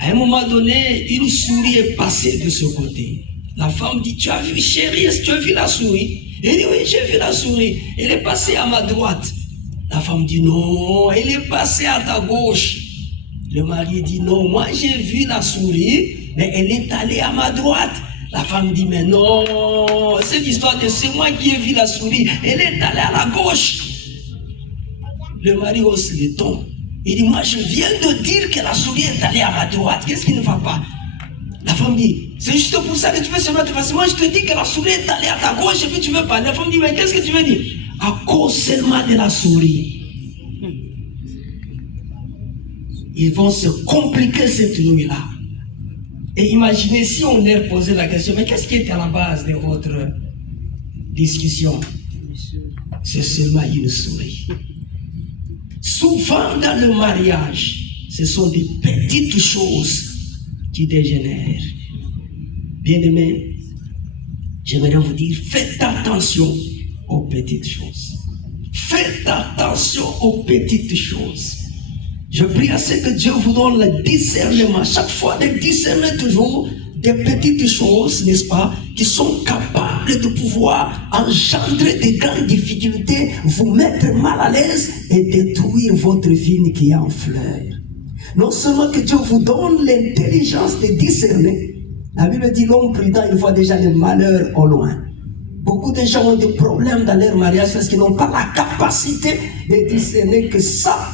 À un moment donné, une souris est passée de ce côté. La femme dit, tu as vu chérie, est-ce que tu as vu la souris? Il dit, oui, j'ai vu la souris. Elle est passée à ma droite. La femme dit, non, elle est passée à ta gauche. Le mari dit, non, moi j'ai vu la souris, mais elle est allée à ma droite. La femme dit, mais non, cette histoire de c'est moi qui ai vu la souris, elle est allée à la gauche. Le mari hausse le ton. Il dit, moi je viens de dire que la souris est allée à ma droite. Qu'est-ce qui ne va pas? La femme dit, c'est juste pour ça que tu fais seulement de façon. Moi je te dis que la souris est allée à ta gauche et puis tu veux pas. La femme dit, mais qu'est-ce que tu veux dire? À cause seulement de la souris. Ils vont se compliquer cette nuit-là. Et imaginez si on leur posait la question, mais qu'est-ce qui est à la base de votre discussion? C'est seulement une souris. Souvent dans le mariage, ce sont des petites choses qui dégénèrent. Bien-aimés, j'aimerais vous dire, faites attention aux petites choses. Faites attention aux petites choses. Je prie à ce que Dieu vous donne le discernement. Chaque fois de discerner toujours des petites choses, n'est-ce pas, qui sont capables de pouvoir engendrer de grandes difficultés, vous mettre mal à l'aise et détruire votre vie qui est en fleurs. Non seulement que Dieu vous donne l'intelligence de discerner, la Bible dit l'homme prudent, il voit déjà les malheurs au loin. Beaucoup de gens ont des problèmes dans leur mariage parce qu'ils n'ont pas la capacité de discerner que ça,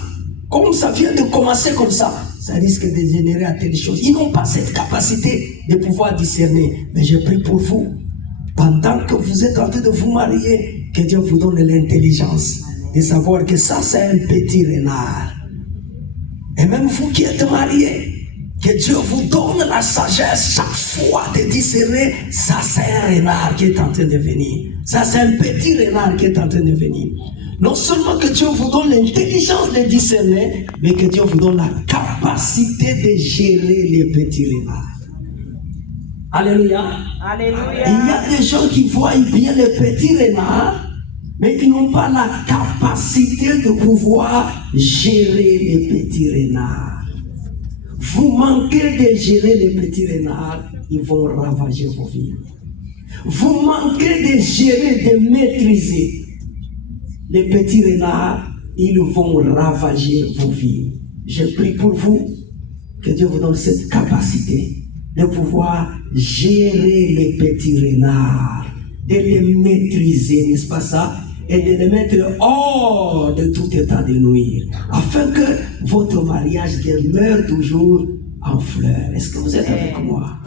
comme ça vient de commencer comme ça risque de générer à telle chose. Ils n'ont pas cette capacité de pouvoir discerner. Mais je prie pour vous, pendant que vous êtes en train de vous marier, que Dieu vous donne l'intelligence de savoir que ça, c'est un petit renard. Et même vous qui êtes mariés, que Dieu vous donne la sagesse chaque fois de discerner, ça c'est un renard qui est en train de venir. Ça c'est un petit renard qui est en train de venir. Non seulement que Dieu vous donne l'intelligence de discerner, mais que Dieu vous donne la capacité de gérer les petits renards. Alléluia. Alléluia. Il y a des gens qui voient bien les petits renards, mais qui n'ont pas la capacité de pouvoir gérer les petits renards. Vous manquez de gérer les petits renards, ils vont ravager vos vies. Vous manquez de gérer, de maîtriser les petits renards, ils vont ravager vos vies. Je prie pour vous, que Dieu vous donne cette capacité de pouvoir gérer les petits renards, de les maîtriser, n'est-ce pas ça? Et de les mettre hors de tout état de nuire, afin que votre mariage demeure toujours en fleurs. Est-ce que vous êtes avec moi?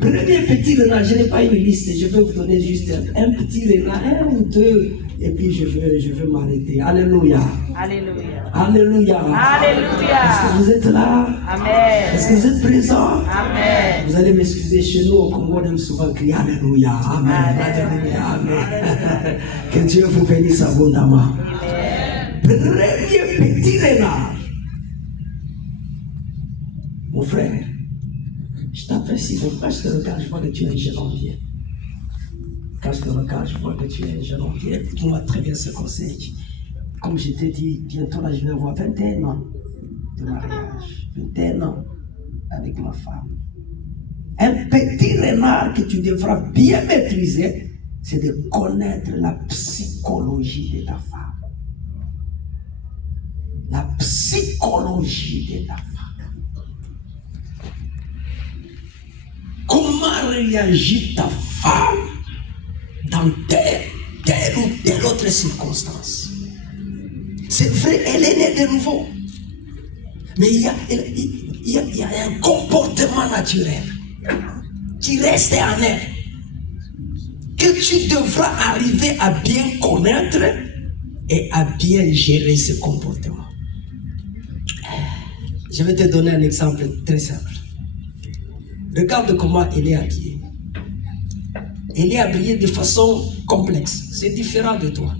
Prenez un petit renard, je n'ai pas une liste, je vais vous donner juste un petit renard, un ou deux, et puis je veux m'arrêter. Alléluia. Alléluia. Alléluia. Alléluia. Est-ce que vous êtes là? Amen. Est-ce que vous êtes présents? Amen. Vous allez m'excuser, chez nous au Congo, on aime souvent crier Alléluia. Amen. Alléluia. Amen. Que Dieu vous bénisse abondamment. Amen. Premier petit renard. Mon frère, je t'apprécie. Quand je te regarde, je vois que tu es un jeune homme bien. Quand je te regarde, je vois que tu es un jeune homme bien. Écoute-moi très bien ce conseil. Comme je t'ai dit, bientôt là, je vais avoir 21 ans de mariage. 21 ans avec ma femme. Un petit renard que tu devras bien maîtriser, c'est de connaître la psychologie de ta femme. La psychologie de ta femme. Comment réagit ta femme dans telle ou telle autre circonstance? C'est vrai, elle est née de nouveau. Mais il y a un comportement naturel qui reste en elle, que tu devras arriver à bien connaître et à bien gérer ce comportement. Je vais te donner un exemple très simple. Regarde comment elle est habillée. Elle est habillée de façon complexe. C'est différent de toi.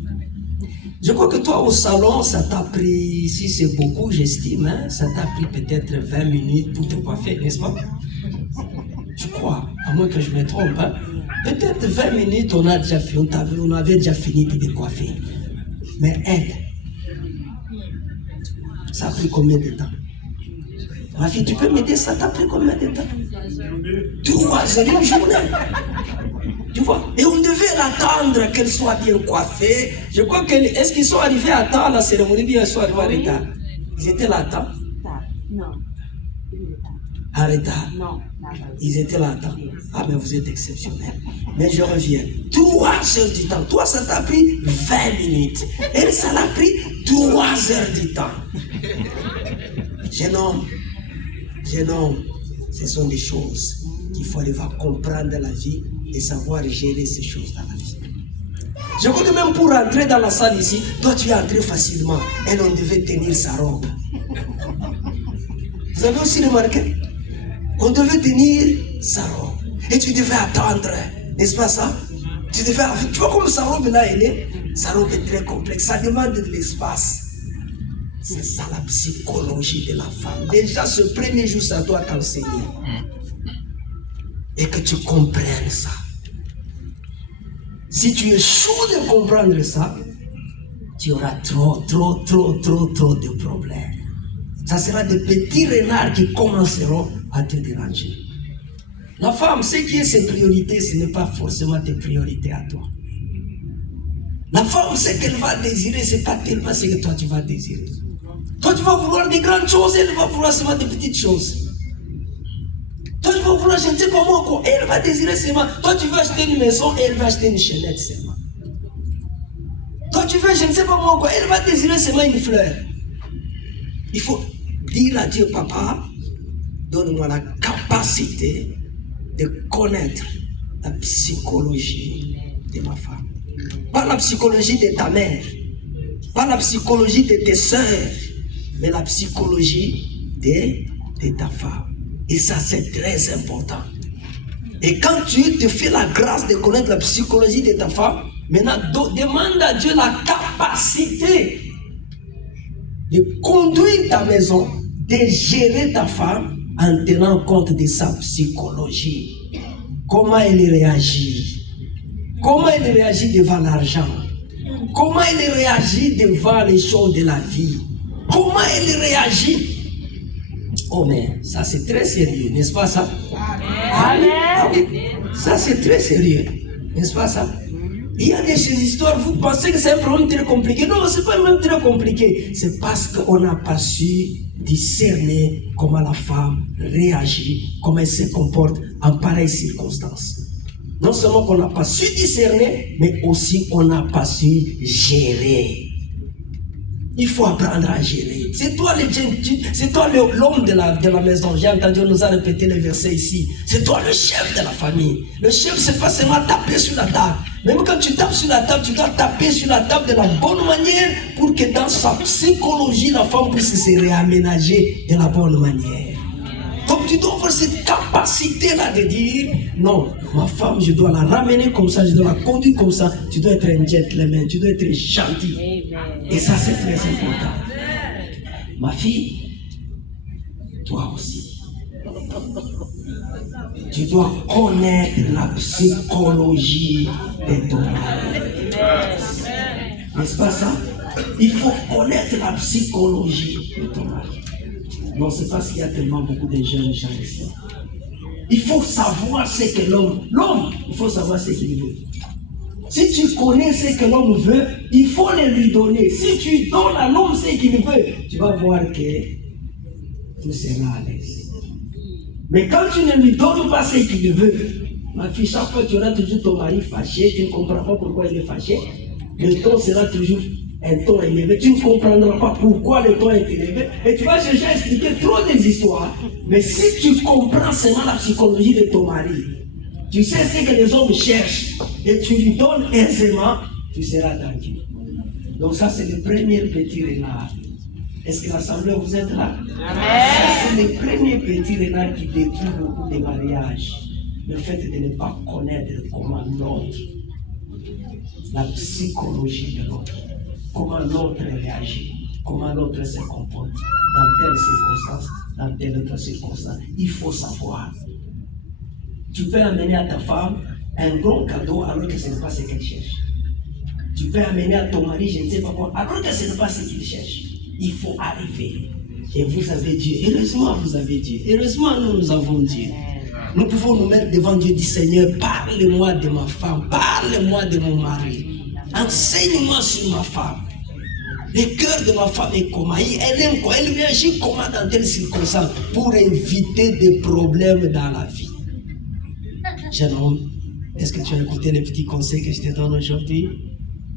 Je crois que toi, au salon, ça t'a pris, si c'est beaucoup, j'estime, hein, ça t'a pris peut-être 20 minutes pour te coiffer, n'est-ce pas? Je crois, à moins que je me trompe. Hein. Peut-être 20 minutes, on avait déjà fini de te coiffer. Mais elle, ça a pris combien de temps? Ma fille, tu peux m'aider, ça t'a pris combien de temps? 3 heures, une journée. Tu vois? Et on devait l'attendre qu'elle soit bien coiffée. Je crois que, est-ce qu'ils sont arrivés à temps à la cérémonie, bien ils sont arrivés en retard? Ils étaient là à temps? Non. En retard? Non. Ils étaient là à temps. Ah, mais vous êtes exceptionnels. Mais je reviens. 3 heures du temps. Toi, ça t'a pris 20 minutes. Elle, ça l'a pris 3 heures du temps. Jeune homme, ce sont des choses qu'il faut arriver à comprendre dans la vie et savoir gérer ces choses dans la vie. Je crois que même pour rentrer dans la salle ici, toi tu es entré facilement. Elle, on devait tenir sa robe. Vous avez aussi remarqué? On devait tenir sa robe. Et tu devais attendre, n'est-ce pas ça? Tu vois comme sa robe là, elle est? Sa robe est très complexe, ça demande de l'espace. C'est ça la psychologie de la femme. Déjà, ce premier jour, ça doit t'enseigner. Et que tu comprennes ça. Si tu échoues de comprendre ça, tu auras trop de problèmes. Ça sera des petits renards qui commenceront à te déranger. La femme, ce qui est ses priorités, ce n'est pas forcément tes priorités à toi. La femme, ce qu'elle va désirer, ce n'est pas tellement ce que toi tu vas désirer. Toi, tu vas vouloir des grandes choses, elle va vouloir seulement des petites choses. Toi, tu vas vouloir, je ne sais pas moi quoi, elle va désirer seulement. Toi, tu veux acheter une maison et elle va acheter une chaînette seulement. Toi, tu veux, je ne sais pas moi quoi, elle va désirer seulement une fleur. Il faut dire à Dieu, papa, donne-moi la capacité de connaître la psychologie de ma femme. Pas la psychologie de ta mère, pas la psychologie de tes soeurs, mais la psychologie de ta femme. Et ça, c'est très important. Et quand tu te fais la grâce de connaître la psychologie de ta femme, maintenant, demande à Dieu la capacité de conduire ta maison, de gérer ta femme en tenant compte de sa psychologie. Comment elle réagit? Comment elle réagit devant l'argent? Comment elle réagit devant les choses de la vie? Comment elle réagit? Oh mais ça c'est très sérieux, n'est-ce pas ça? Amen. Ça c'est très sérieux, n'est-ce pas ça? Il y a des histoires, vous pensez que c'est un problème très compliqué. Non, c'est pas même très compliqué. C'est parce qu'on n'a pas su discerner comment la femme réagit, comment elle se comporte en pareilles circonstances. Non seulement qu'on n'a pas su discerner, mais aussi on n'a pas su gérer. Il faut apprendre à gérer. C'est toi l'homme de la maison. J'ai entendu, on nous a répété les versets ici. C'est toi le chef de la famille. Le chef, c'est pas seulement taper sur la table. Même quand tu tapes sur la table, tu dois taper sur la table de la bonne manière pour que dans sa psychologie, la femme puisse se réaménager de la bonne manière. Donc tu dois avoir cette capacité-là de dire, non, ma femme, je dois la ramener comme ça, je dois la conduire comme ça. Tu dois être un gentleman, tu dois être gentil. Et ça, c'est très important. Ma fille, toi aussi. Tu dois connaître la psychologie de ton mari. N'est-ce pas ça? Il faut connaître la psychologie de ton mari. Non, c'est parce qu'il y a tellement beaucoup de jeunes gens ici. Il faut savoir ce que l'homme, il faut savoir ce qu'il veut. Si tu connais ce que l'homme veut, il faut le lui donner. Si tu donnes à l'homme ce qu'il veut, tu vas voir que tout sera à l'aise. Mais quand tu ne lui donnes pas ce qu'il veut, ma fille, chaque fois tu auras toujours ton mari fâché, tu ne comprends pas pourquoi il est fâché. Le ton sera toujours un ton élevé, tu ne comprendras pas pourquoi le ton est élevé et tu vas chercher à expliquer trop des histoires. Mais si tu comprends seulement la psychologie de ton mari, tu sais ce que les hommes cherchent et tu lui donnes aisément, tu seras tranquille. Donc ça c'est le premier petit renard. Est-ce que l'assemblée vous êtes là? Ça c'est le premier petit renard qui détruit beaucoup de mariages. Le fait de ne pas connaître comment l'autre, la psychologie de l'autre, comment l'autre réagit, comment l'autre se comporte dans telle circonstance, dans telle autre circonstance. Il faut savoir. Tu peux amener à ta femme un grand cadeau alors que ce n'est pas ce qu'elle cherche. Tu peux amener à ton mari, je ne sais pas quoi, alors que ce n'est pas ce qu'il cherche. Il faut arriver. Et vous avez Dieu. Heureusement, vous avez Dieu. Heureusement, nous avons Dieu. Nous pouvons nous mettre devant Dieu et dire, Seigneur, parle-moi de ma femme, parle-moi de mon mari. Enseigne-moi sur ma femme. Le cœur de ma femme est comment? Elle aime quoi? Elle réagit comment dans telle circonstance pour éviter des problèmes dans la vie? Jeune homme, est-ce que tu as écouté les petits conseils que je te donne aujourd'hui?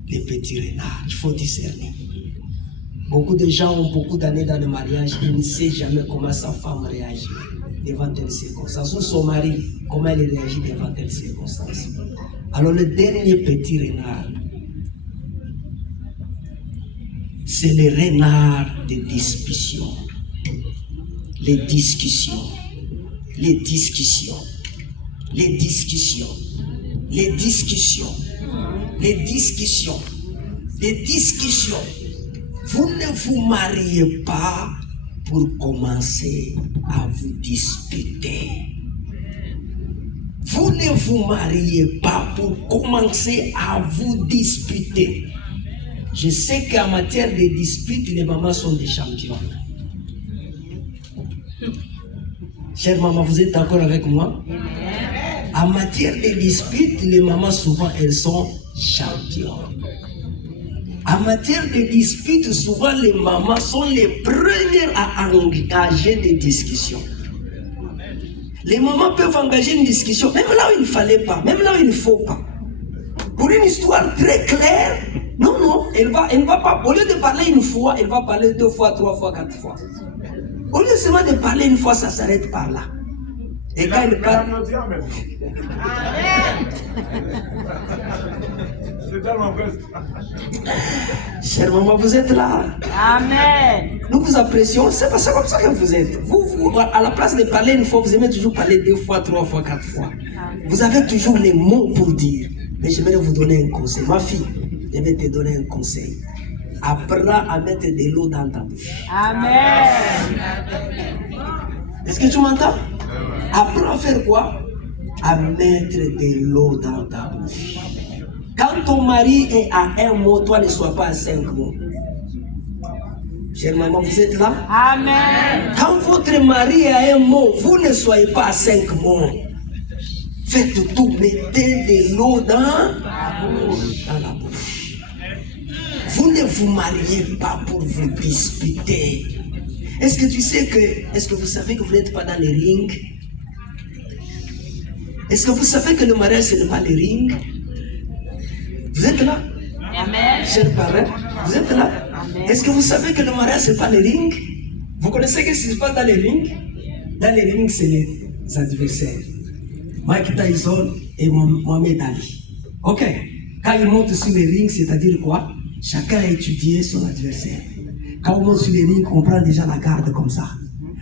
Les petits renards, il faut discerner. Beaucoup de gens ont beaucoup d'années dans le mariage, ils ne savent jamais comment sa femme réagit devant telle circonstance, ou son mari, comment il réagit devant telle circonstance. Alors le dernier petit renard, c'est le renard de discussion. Les discussions, les discussions, les discussions, les discussions, les discussions, les discussions. Vous ne vous mariez pas pour commencer à vous disputer. Vous ne vous mariez pas pour commencer à vous disputer. Je sais qu'en matière de disputes, les mamans sont des champions. Chère maman, vous êtes d'accord avec moi? En matière de disputes, les mamans souvent elles sont championnes. En matière de disputes, souvent les mamans sont les premières à engager des discussions. Les mamans peuvent engager une discussion, même là où il ne fallait pas, même là où il ne faut pas. Pour une histoire très claire, non, elle ne va pas. Au lieu de parler une fois, elle va parler 2 fois, 3 fois, 4 fois. Au lieu seulement de parler une fois, ça s'arrête par là. Et quand elle parle. Amen. C'est tellement vrai. Chère maman, vous êtes là. Amen. Nous vous apprécions. C'est pas ça comme ça que vous êtes. Vous, à la place de parler une fois, vous aimez toujours parler 2 fois, 3 fois, 4 fois. Vous avez toujours les mots pour dire. Mais j'aimerais vous donner un conseil. Ma fille, je vais te donner un conseil. Apprends à mettre de l'eau dans ta bouche. Amen. Est-ce que tu m'entends? Apprends à faire quoi? À mettre de l'eau dans ta bouche. Quand ton mari est à 1 mot, toi ne sois pas à 5 mots. Chère maman, vous êtes là? Amen. Quand votre mari est à 1 mot, vous ne soyez pas à 5 mots. Faites tout, mettez de l'eau dans la bouche. Vous ne vous mariez pas pour vous disputer. Est-ce que vous savez que vous n'êtes pas dans les rings? Est-ce que vous savez que le mariage ce n'est pas les rings? Vous êtes là? Amen. Chers parents, vous êtes là? Amen. Est-ce que vous savez que le mariage ce n'est pas les rings? Vous connaissez ce qui se passe dans les rings? Dans les rings, c'est les adversaires. Mike Tyson et Mohamed Ali. Ok. Quand ils montent sur les rings, c'est-à-dire quoi? Chacun a étudié son adversaire. Quand on monte sur les rings, on prend déjà la garde comme ça.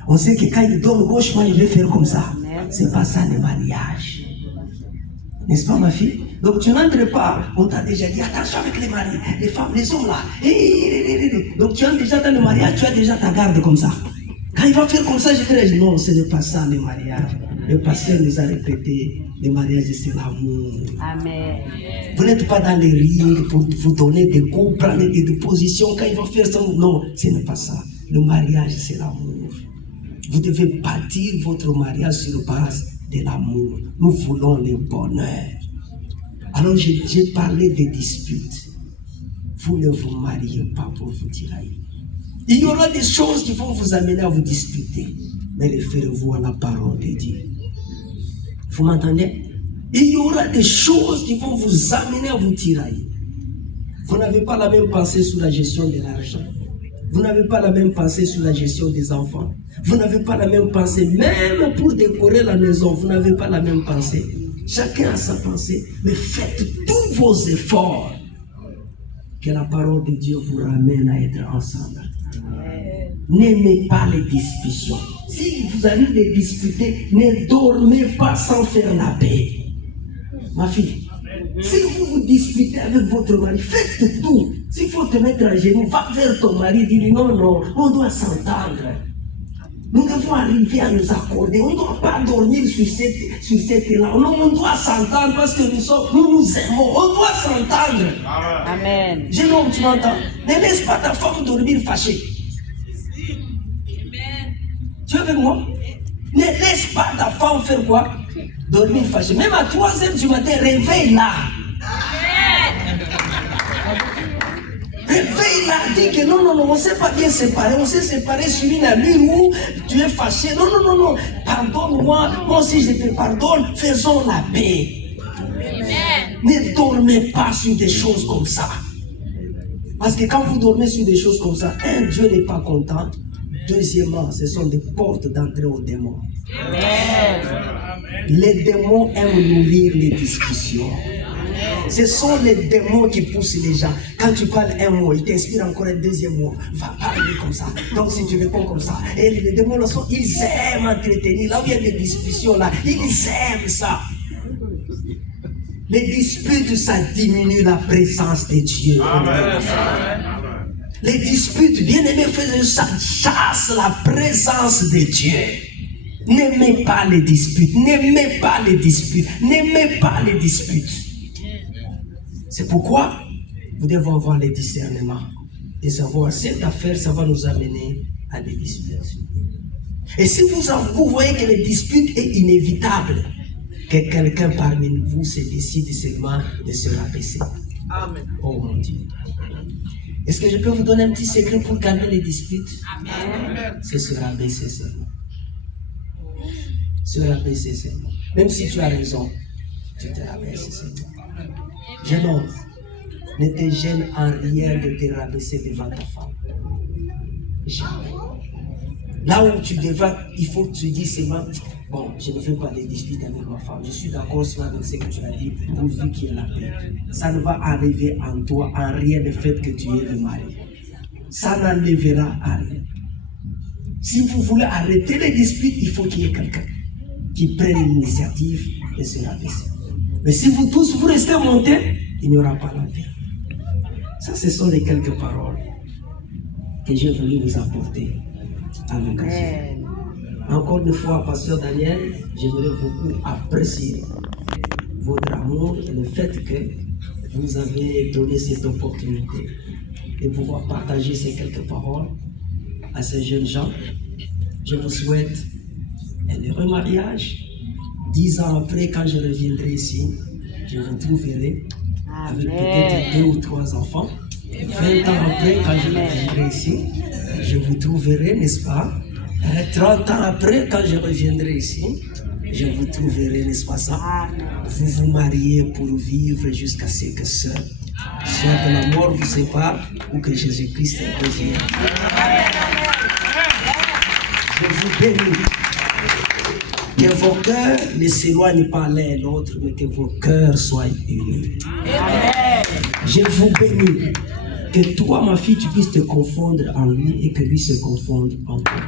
On sait que quand il donne gauchement, il veut faire comme ça. C'est pas ça le mariage. N'est-ce pas ma fille? Donc tu n'entres pas, on t'a déjà dit attention avec les maris, les femmes, les hommes là. Donc tu entres déjà dans le mariage, tu as déjà ta garde comme ça. Quand il va faire comme ça, je dirais non, ce n'est pas ça le mariage. Le pasteur nous a répété, le mariage c'est l'amour. Amen. Vous n'êtes pas dans les rings pour vous donner des coups, prendre des positions quand il va faire ça. Non, ce n'est pas ça. Le mariage c'est l'amour. Vous devez bâtir votre mariage sur base de l'amour. Nous voulons le bonheur. Alors j'ai parlé des disputes. Vous ne vous mariez pas pour vous tirailler. Il y aura des choses qui vont vous amener à vous disputer. Mais référez-vous à la parole de Dieu. Vous m'entendez? Il y aura des choses qui vont vous amener à vous tirailler. Vous n'avez pas la même pensée sur la gestion de l'argent. Vous n'avez pas la même pensée sur la gestion des enfants. Vous n'avez pas la même pensée, même pour décorer la maison, vous n'avez pas la même pensée. Chacun a sa pensée, mais faites tous vos efforts. Que la parole de Dieu vous ramène à être ensemble. N'aimez pas les discussions. Si vous allez les discuter, ne dormez pas sans faire la paix. Ma fille, si vous vous disputez avec votre mari, faites tout. S'il faut te mettre à genoux, va vers ton mari, dis-lui non, on doit s'entendre. Nous devons arriver à nous accorder. On ne doit pas dormir sur cette là. Non, on doit s'entendre parce que nous nous aimons. On doit s'entendre. Amen. Jeune homme, tu m'entends? Ne laisse pas ta femme dormir fâchée. Tu es avec moi? Ne laisse pas ta femme faire quoi? Dormir fâchée. Même à 3h du matin, réveille-la. Réveille-la, dis que non, on ne s'est pas bien séparés. On s'est séparés sur une allure où tu es fâché. Non. Pardonne-moi. Moi aussi, je te pardonne. Faisons la paix. Amen. Ne dormez pas sur des choses comme ça. Parce que quand vous dormez sur des choses comme ça, Dieu n'est pas content. Deuxièmement, ce sont des portes d'entrée aux démons. Amen. Les démons aiment nourrir les discussions. Ce sont les démons qui poussent les gens. Quand tu parles un mot, ils t'inspirent encore un deuxième mot. Va parler comme ça. Donc si tu réponds comme ça. Et les démons, ils aiment entretenir. Là où il y a des discussions, là, ils aiment ça. Les disputes, ça diminue la présence de Dieu. Amen. Les disputes, bien-aimés frères, ça chasse la présence de Dieu. N'aimez pas les disputes, n'aimez pas les disputes, n'aimez pas les disputes. C'est pourquoi vous devez avoir les discernements et savoir cette affaire, ça va nous amener à des disputes. Et si vous voyez que les disputes est inévitable, que quelqu'un parmi vous se décide seulement de se rabaisser. Amen. Oh mon Dieu. Est-ce que je peux vous donner un petit secret pour calmer les disputes? Amen. C'est se rabaisser seulement. Se rabaisser seulement. Même si tu as raison, tu te rabaisses seulement. Jeune homme, ne te gêne en rien de te rabaisser devant ta femme. Jamais. Là où tu devras, il faut que tu dises seulement, bon, je ne fais pas de disputes avec ma femme. Je suis d'accord avec ce que tu as dit, pourvu qu'il y ait la paix. Ça ne va arriver en toi en rien le fait que tu es le mari. Ça n'enlèvera à rien. Si vous voulez arrêter les disputes, il faut qu'il y ait quelqu'un qui prenne l'initiative et se rabaisser. Mais si vous tous vous restez montés, il n'y aura pas la paix. Ça, ce sont les quelques paroles que j'ai voulu vous apporter à l'occasion. Encore une fois, Pasteur Daniel, j'aimerais beaucoup apprécier votre amour et le fait que vous avez donné cette opportunité de pouvoir partager ces quelques paroles à ces jeunes gens. Je vous souhaite un heureux mariage. 10 ans après, quand je reviendrai ici, je vous trouverai avec peut-être 2 ou 3 enfants. 20 ans après, quand je reviendrai ici, je vous trouverai, n'est-ce pas? 30 ans après, quand je reviendrai ici, je vous trouverai, n'est-ce pas ça? Vous vous mariez pour vivre jusqu'à ce que soit que la mort vous sépare ou que Jésus-Christ revienne. Je vous bénis. Que vos cœurs ne s'éloignent pas l'un et l'autre, mais que vos cœurs soient unis. Je vous bénis. Que toi, ma fille, tu puisses te confondre en lui et que lui se confonde en toi.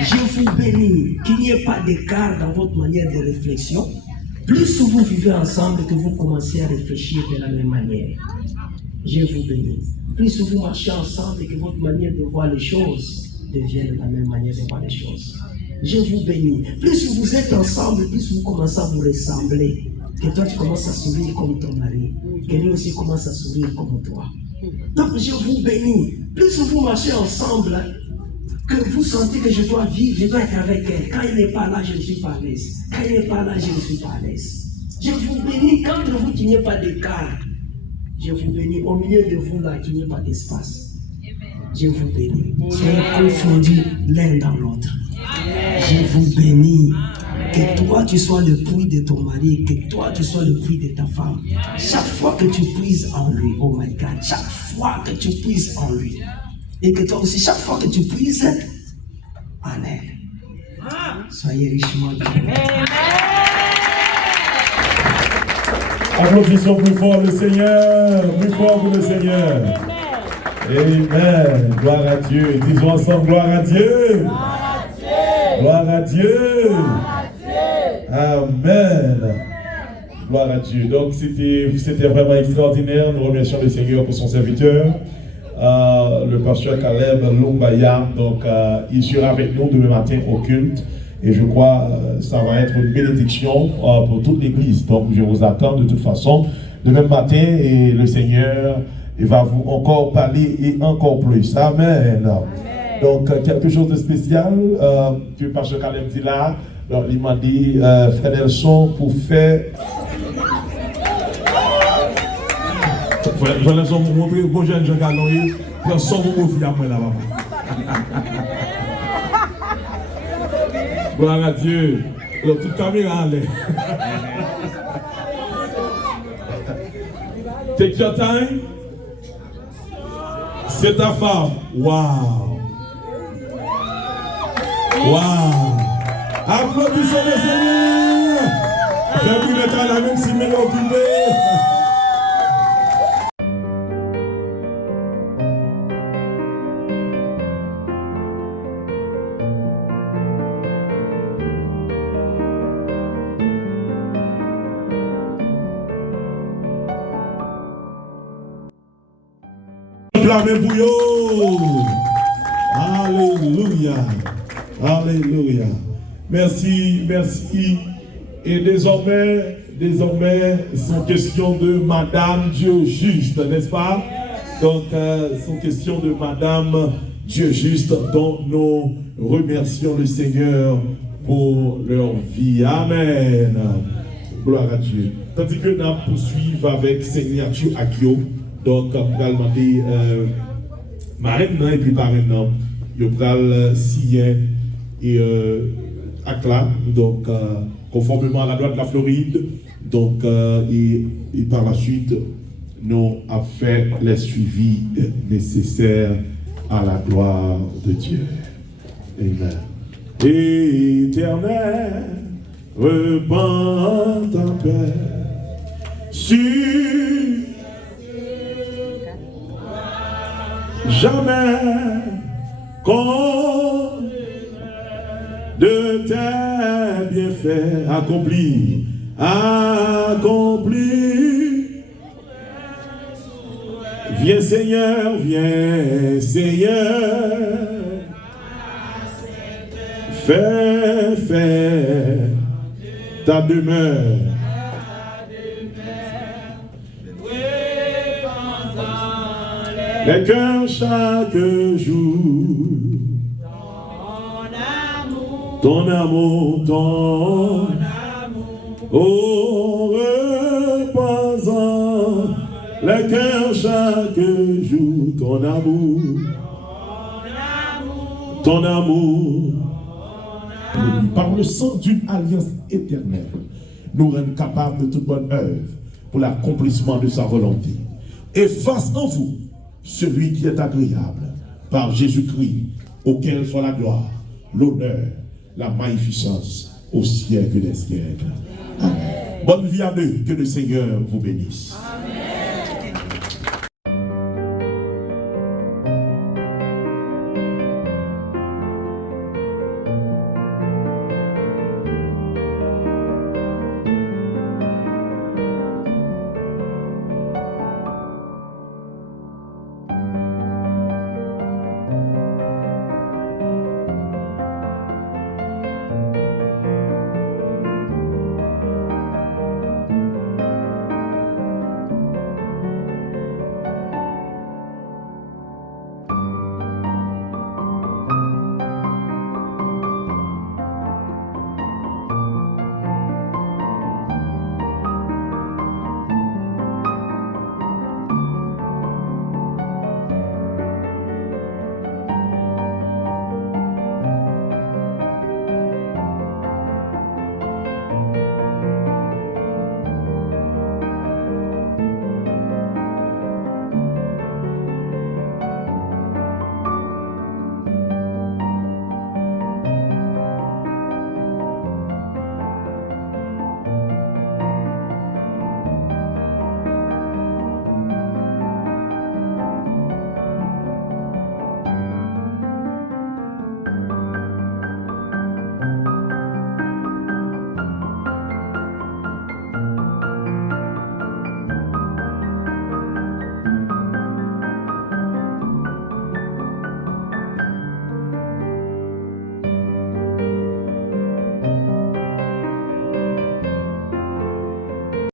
Je vous bénis qu'il n'y ait pas d'écart dans votre manière de réflexion. Plus vous vivez ensemble, que vous commencez à réfléchir de la même manière. Je vous bénis. Plus vous marchez ensemble et que votre manière de voir les choses devienne la même manière de voir les choses. Je vous bénis. Plus vous êtes ensemble, plus vous commencez à vous ressembler. Que toi tu commences à sourire comme ton mari. Que lui aussi commence à sourire comme toi. Donc je vous bénis. Plus vous marchez ensemble, que vous sentez que je dois vivre, je dois être avec elle. Quand il n'est pas là, je ne suis pas à l'aise. Quand il n'est pas là, je ne suis pas à l'aise. Je vous bénis qu'entre vous qu'il n'y ait pas d'écart. Je vous bénis au milieu de vous là qu'il n'y ait pas d'espace. Je vous bénis. Soyez confondus l'un dans l'autre. Je vous bénis. Que toi tu sois le puits de ton mari, que toi tu sois le puits de ta femme. Chaque fois que tu puises en lui, oh my God, chaque fois que tu puises en lui. Et que toi aussi, chaque fois que tu puises en elle. Soyez richement bénis. Applaudissons plus fort le Seigneur, plus fort pour le Seigneur. Amen. Gloire à Dieu. Disons ensemble, gloire à Dieu. Gloire à Dieu. Amen. Gloire à Dieu. Donc c'était vraiment extraordinaire. Nous remercions le Seigneur pour son serviteur, le pasteur Caleb Lumbaya. Donc il sera avec nous demain matin au culte. Et je crois que ça va être une bénédiction pour toute l'église. Donc je vous attends de toute façon demain matin et le Seigneur va vous encore parler et encore plus. Amen. Donc quelque chose de spécial que le pasteur Caleb dit là. Alors, il m'a dit, frère Nelson, pour faire. Frère Nelson, vous montrez, bon jeune Jean Galoy, Nelson, vous m'offrez à moi là-bas. Gloire à Dieu. Alors, toute caméra en l'air. Take your time. C'est ta femme. Wow. Wow. Applaudissons le Seigneur. Fais-vous le travail même si nous occupés. Acclamez bouillon. Alléluia. Alléluia. Merci, merci. Et désormais, sont question de Madame Dieu juste, n'est-ce pas? Donc, sont question de Madame Dieu juste, dont nous remercions le Seigneur pour leur vie. Amen. Gloire à Dieu. Tandis que nous poursuivons avec signature Akio. Donc, on va demander marraine et puis parraine. On va signer et ACLA. Donc, conformément à la loi de la Floride. Donc, et par la suite, nous avons fait les suivis nécessaires à la gloire de Dieu. Amen. Éternel, repens ta paix sur jamais compte de tes bienfaits accomplis. Viens Seigneur, fais ta demeure. Les cœurs chaque jour, ton amour, oh, reposant, les cœurs chaque jour, ton amour. Par le sang d'une alliance éternelle, nous rendons capables de toute bonne œuvre pour l'accomplissement de sa volonté. Et fasse en vous celui qui est agréable par Jésus-Christ, auquel soit la gloire, l'honneur, la magnificence au siècle des siècles. Amen. Bonne vie à eux, que le Seigneur vous bénisse. Amen.